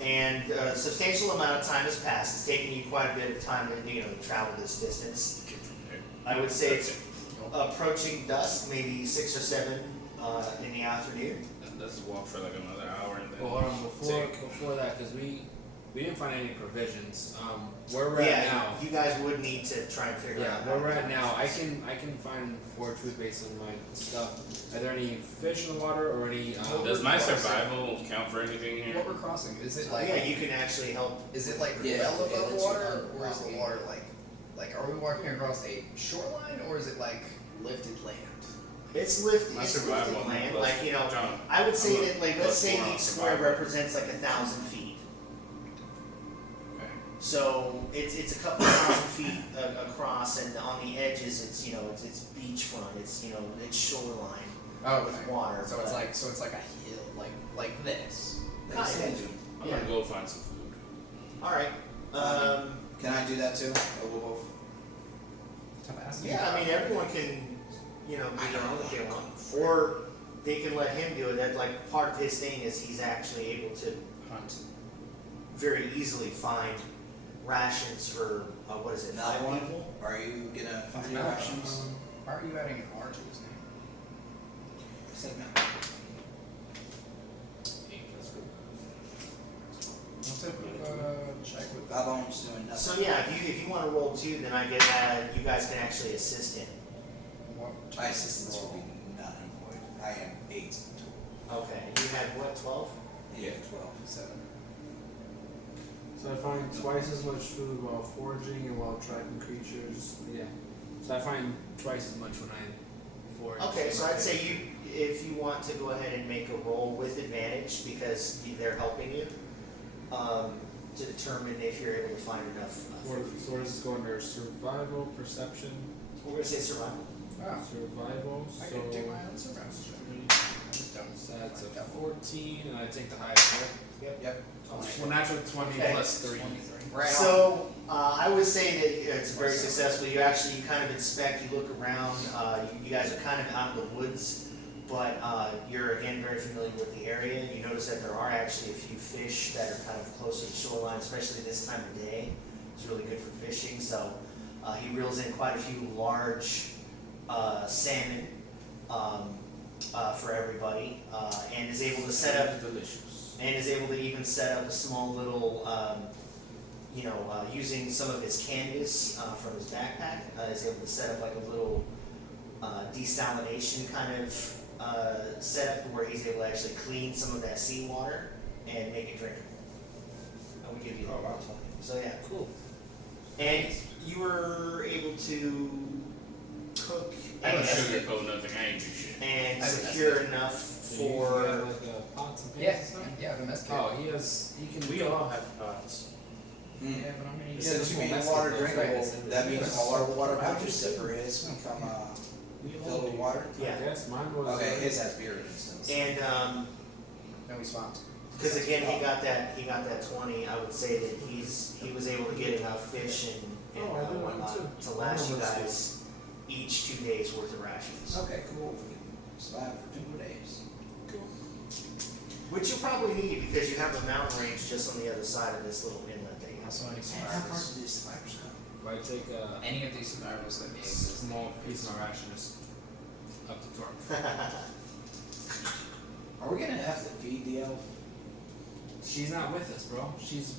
And a substantial amount of time has passed. It's taken you quite a bit of time to travel this distance. I would say it's approaching dusk, maybe 6 or 7 in the afternoon. Let's walk for like another hour and then. Well, hold on, before that, because we didn't find any provisions. Where we're at now. You guys would need to try and figure Yeah, out. where we're at now, I can find forage food based on my stuff. Are there any fish in the water or any? Does my survival count for anything here? What we're crossing, is it like Yeah, you can actually help. is it like Yeah, well okay, above that's water, your or is the water like are we walking across a shoreline, or is it like lifted land? It's lifted My survival land. plus- Like John, I would say I'm that let's plus say 4 on each square survival. represents like 1,000 feet. Okay. So it's a couple thousand feet across, and on the edges it's it's beachfront. It's it's shoreline Oh, with water. So but- it's like a hill, like this. Kind of. I'm gonna go find some food. All right. Can I do that too? Or we'll both. Yeah, I mean everyone can do their own if they want, or they can let him do it. That like part of his thing is he's actually able to Hunt. very easily find rations for what is it, Another 5 one? people? Are you gonna find your actions? Why are you adding an R to his name? Segment. Check with Bobone's doing nothing. So yeah, if you want to roll 2, then I get you guys can actually assist him. what? My assistance will be none and void. I am 8 total. Okay. You had what, 12? Yeah, 12. 7. So I find twice as much food while foraging and while tracking creatures. Yeah. So I find twice as much when I forage. Okay, so I'd say if you want to go ahead and make a roll with advantage because they're helping you to determine if you're able to find enough. So where does this go under survival, perception, We're gonna say survival. Oh, survival? I So could do my own survival check. I just don't. so that's a 14, and I take the highest, right? Yep. Well, natural 20 Okay. plus 3. 23. Right on. So I would say that it's very successful. You kind of inspect, you look around. You guys are kind of out in the woods, but you're again very familiar with the area. You notice that there are actually a few fish that are kind of close to the shoreline, especially this time of day. It's really good for fishing. So he reels in quite a few large salmon for everybody, and is able to set up. Delicious. And is able to even set up a small little, using some of his canvas from his backpack, is able to set up like a little desalination kind of setup where he's able to actually clean some of that seawater and make it drinkable. I would give you Oh, wow. 20. So yeah, cool. And you were able to cook I don't and, sugarcoat nothing. I ain't do shit. and I would secure estimate. enough You for. got like pots and pans Yeah, and stuff? yeah, domestic. Oh, he can. We all have pots. Mm. Yeah, but I'm gonna use Since you this made will the mess water with those drinkable, guys. that means all our water pouches except for his become filled with water. Yeah. I guess mine was. Okay, his has beer in it still. And No, we swapped. because again, he got that 20. I would say that he was able to get enough fish and Oh, I did one whatnot too. to last you Oh, that's guys each 2 days worth of rations. Okay, cool. We can survive for 2 more days. Which you'll probably need because you have a mountain range just on the other side of this little inlet that you have. Also, any And how far survivors. do these survivors come? If I take Any of these survivors that may a exist. small piece of my ration, just up the throat. Are we gonna have to feed the elf? She's not with us, bro.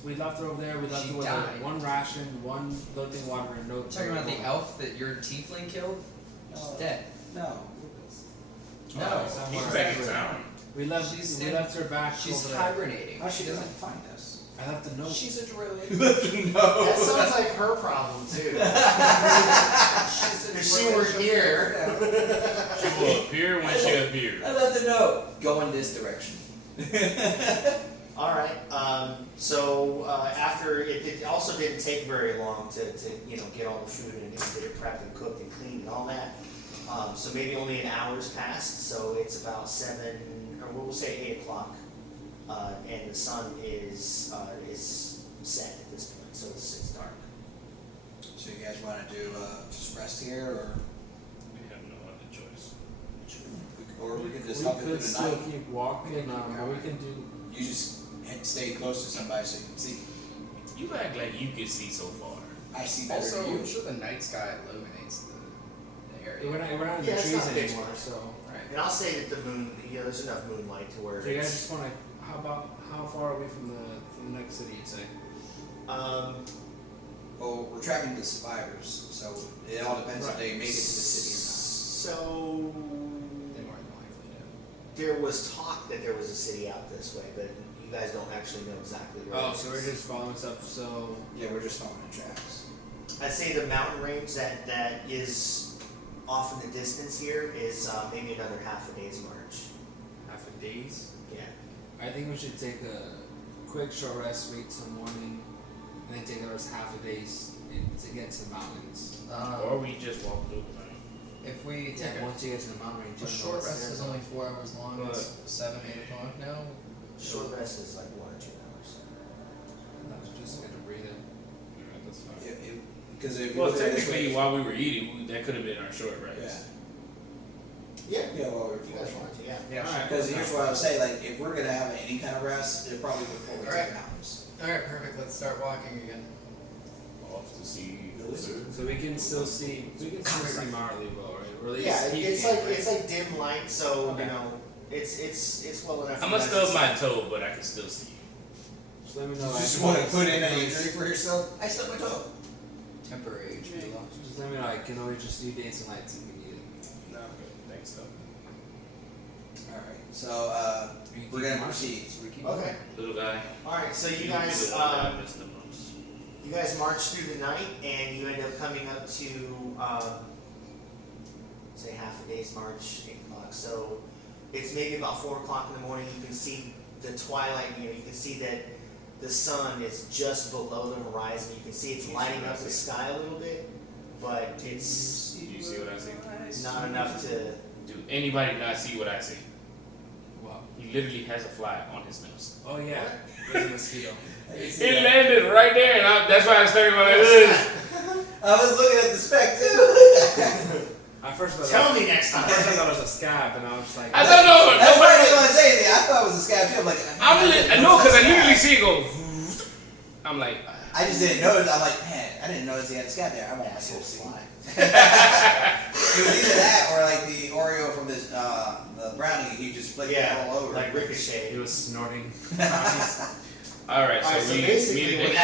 We left her over there. We left She her with died. one ration, one floating water, and no. You're talking about the elf that your tiefling killed? She's dead. No. No, He's back in town. We left. She's We in- left her back. She's over there. hibernating. How she She doesn't doesn't. find us? I left a note. She's a druid. No. That sounds like her problem too. If she were here. She will appear when she appears. I left a note. Go in this direction. All right. So after it also didn't take very long to get all the food and get it prepped and cooked and cleaned and all that. So maybe only an hour's passed. So it's about 7, or we'll say 8 o'clock, and the sun is set at this point. So it's dark. So you guys want to do just rest here, or We have no other choice. we could just We help you through could the still night? keep walking, or we can do. You just stay close to somebody so you can see. You act like you can see so far. I see better Also, than you. I'm sure the night sky illuminates the area. We're not in Yeah, the it's trees not big anymore, one. so. Right. And I'll say that the moon, there's enough moonlight to where So you guys it's. just want to? How far are we from the next city? You'd say. Well, we're tracking the survivors, so it all depends if they make it to the city So They more than likely do. there was talk that there was a city out this way, but you guys don't actually know exactly where. Oh, it so is. we're just following stuff. So or not. Yeah, we're just following the tracks. I'd say the mountain range that is off in the distance here is maybe another half a day's march. half a days. Yeah. I think we should take a quick short rest, wait till morning, and then take the rest half a days to get to the mountains. Or we just walk through the night. If we Yeah, take once you get to the mountain range, a you know short what's rest there. is only 4 hours long. But- It's 7, 8 o'clock now. Short rest is like 1 or 2 hours. That's just get a breather. Alright, that's fine. Because if you Well, look at it this technically, way- while we were eating, that could have been our short rest. Yeah. Yeah, well, You guys want to, yeah. Yeah. Alright. because here's what I would say, like, if we're gonna have any kind of rest, it probably before we Alright. take the mountains. All right, perfect. Let's start walking again. Off to see The lizard. So we can still see Marleyville, right? Or at least Yeah, he it's can, like right? it's like dim light, so Okay. it's well enough. I for must you guys stub to my toe, but I can still see you. Just let me know. You just I want to can put in an always- injury for yourself? I stubbed my toe. Temporary injury loss. Just let me know. I can always just do dancing lights if we need it. No, good. Thanks, though. Alright, so, We we're keep gonna marching. proceed. So we keep Okay. Little guy. All right, so you You'll be guys the one that I miss the most. you guys march through the night, and you end up coming up to say half a day's march, 8 o'clock. So it's maybe about 4 o'clock in the morning. You can see the twilight. You can see that the sun is just below the horizon. You can see it's lighting up the sky a little bit, but it's Do you see what I see? not enough to. Do anybody not see what I see? Wow. He literally has a fly on his nose. Oh yeah. There's a mosquito. It landed right there, and that's why I started going like this. I was looking at the spec too. At first I thought Tell me next At time. first I thought it was a scab, and I was just like, I don't know. That's why I Nobody. didn't want to say anything. I thought it was a scab too. I'm like, I know, because I literally see it go. I'm like, I just didn't notice. I'm like, man, I didn't notice he had a scab there. I want my soul fly. It was either that or like the Oreo from this the brownie. He just flicked it all over. like ricochet. he was snorting. all right, All right, so so we basically meet what again.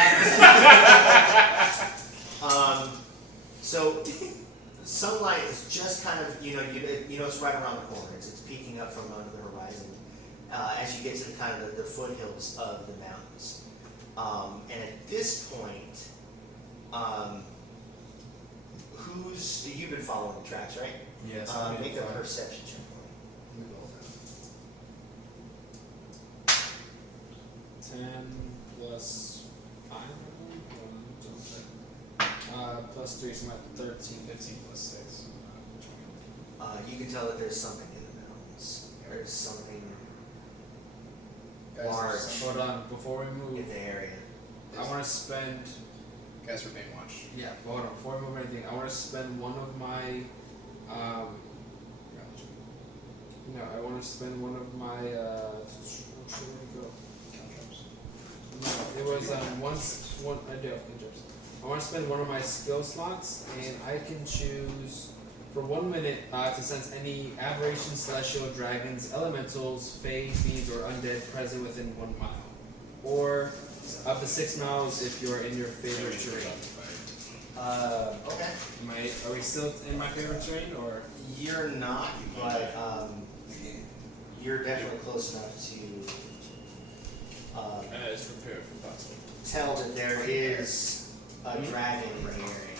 happens, so sunlight is just kind of, you know it's right around the corner. It's peeking up from under the horizon as you get to the kind of the foothills of the mountains. And at this point, you've been following the tracks, right? Yes. Make a perception check. 10 plus 5, plus 3, so I'm at 13. 15 plus 6. You can tell that there's something in the mountains. There's something Guys, large there's some- Hold on, before we move, in the area. I want to spend. Guys, we're being watched. Yeah, but hold on, before we move anything, I want to spend one of my. No, I want to spend one of my. Where did it go? No, it was one. I do have cantrips. I want to spend one of my skill slots, and I can choose for 1 minute to sense any aberrations, celestial, dragons, elementals, fae, fiends, or undead present within 1 mile, or up to 6 miles if you're in your favorite terrain. Okay. Are we still in my favorite terrain, or? You're not, but you're definitely close enough to. best prepared for possible. tell that there is a dragon in the area.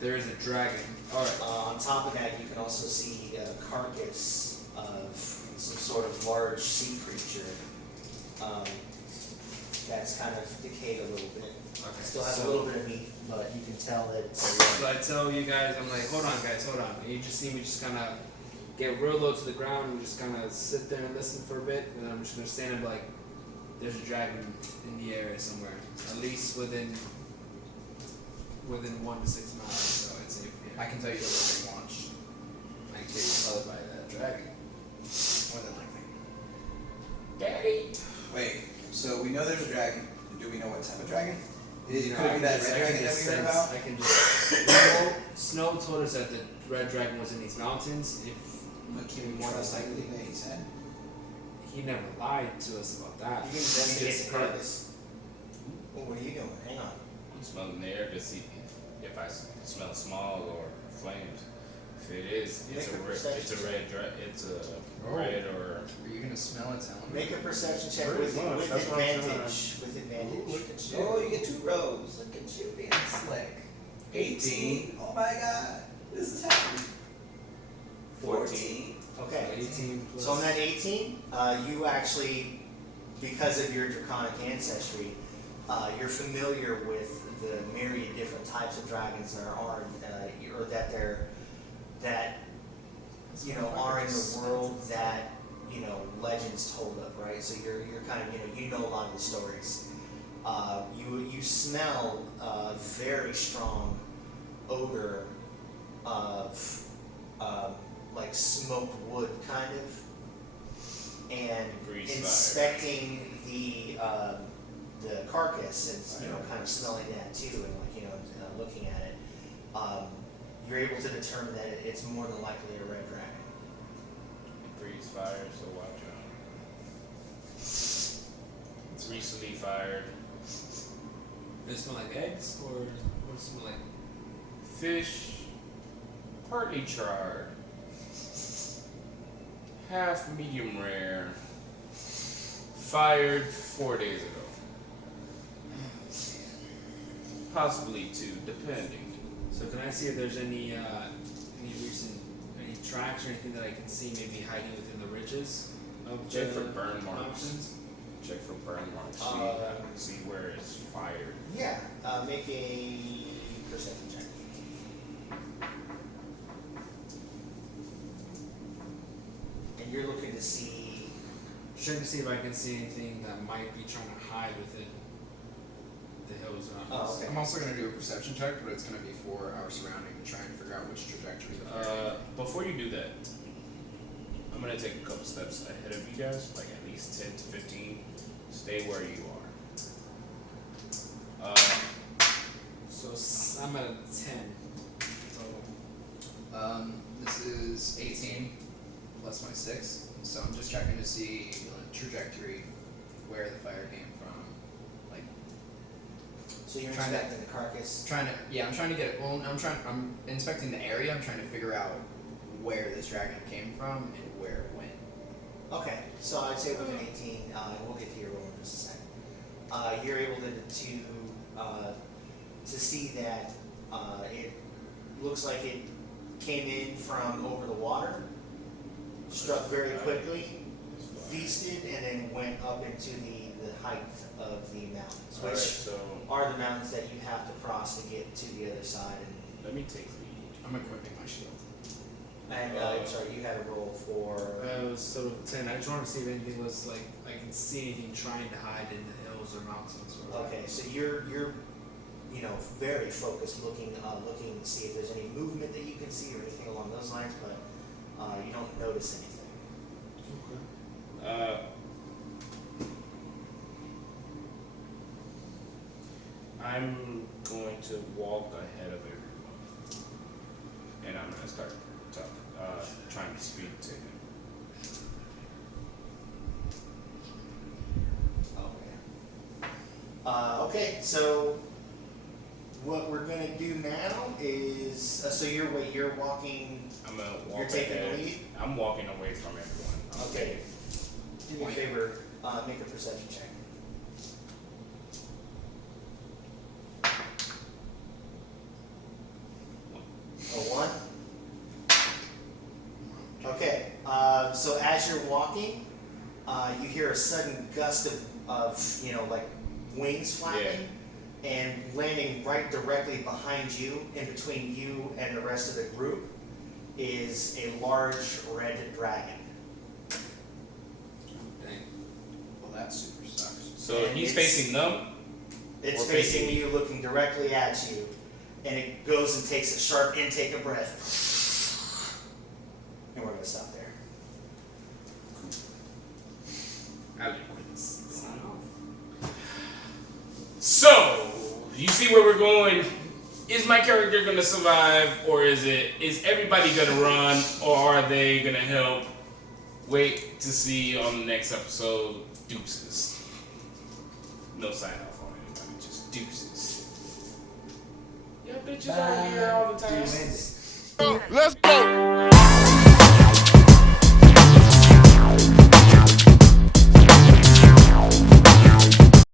There is a dragon. Alright. On top of that, you can also see a carcass of some sort of large sea creature that's kind of decayed a little bit. Okay. Still has a little bit of meat, but you can tell that it's So I tell you guys, I'm like, hold on guys, hold on. And you just see me just kind of get real low to the ground and just kind of sit there and listen for a bit. And then I'm just going to stand and be like, there's a dragon in the area somewhere. At least within 1 to 6 miles, so I'd say. Yeah. I can tell you the living watch. I can get colored by that dragon. More than likely. Daddy. Wait, so we know there's a dragon. Do we know what type of dragon? Could You it know, be I can that just- red I can dragon that just we heard sense- about? I can just. Snow told us that the red dragon was in these mountains. If But can we More than trust likely. everything that he said? he never lied to us about that. you can He investigate just the said- carcass. Well, what are you doing? Hang on. I'm smelling the air to see if I smell smog or flames. If it is, it's Make a a perception red or. Are you gonna smell it? Tell me. Make a perception check Pretty with much, that's what I'm trying to- advantage. With advantage. Look at you. Oh, you get 2 rows. Look at you being slick. 18. Oh my god. This is happening. 14. Okay. 18 plus. So on that 18, you actually, because of your draconic ancestry, you're familiar with the myriad different types of dragons there are, or that are in the world that legends told of, right? So you're kind of you know a lot of the stories. You smell a very strong odor of like smoked wood, kind of, and Grease fire. inspecting the carcass and kind of smelling that too, and looking at it, you're able to determine that it's more than likely a red dragon. Breathes fire, so watch out. It's recently fired. Does it smell like eggs, or what does it smell like? Fish, partly charred, half medium rare, fired 4 days ago. Possibly 2, depending. So can I see if there's any tracks or anything that I can see maybe hiding within the ridges of Check the for burn marks. mountains? Check for burn marks. See where it's fired. Yeah, make a perception check. And you're looking to see. Trying to see if I can see anything that might be trying to hide within the hills and mountains. Oh, okay. I'm also gonna do a perception check, but it's gonna be for our surrounding to try and figure out which trajectory the fire Before you do that, I'm gonna take a couple steps ahead of you guys, like at least 10 to 15. Stay where you are. So I'm at a 10 total. This is 18 plus my 6, so I'm just checking to see the trajectory, where the fire came from. Like, So you're Trying to- inspecting the carcass. I'm trying to get, I'm inspecting the area, I'm trying to figure out where this dragon came from and where it went. Okay, so I'd say with an 18, and we'll get to your roll in just a second. You're able to see that it looks like it came in from over the water, struck very quickly, feasted, and then went up into the height of the mountains, Alright, which so are the mountains that you have to cross to get to the other side. let me take lead. I'm equipping my shield. And I'm sorry, you had a roll for. It was sort of 10. I just wanted to see if anything was like I can see anything trying to hide in the hills or mountains. Or Okay, so you're very focused, looking to see if there's any movement that you can see or anything along those lines, but you don't notice anything. I'm going to walk ahead of everyone, and I'm gonna start trying to speak to him. Okay, so what we're gonna do now is so you're walking. I'm gonna walk You're taking the ahead. lead? I'm walking away from everyone. Okay. Do me a favor, make a perception check. hear a sudden gust of like wings flapping and landing right directly behind you, in between you and the rest of the group, is a large red dragon. Dang. Well, that super sucks. So And he's it's- facing them. It's Or facing facing you, looking directly at you, and it goes and takes a sharp intake of breath. And we're going to stop there. Sign off. So you see where we're going. Is my character gonna survive, or is everybody gonna run, or are they gonna help? Wait to see on the next episode. Deuces. No sign off on anybody, just deuces. Yeah, bitches are here all the time. Deuces. Let's go.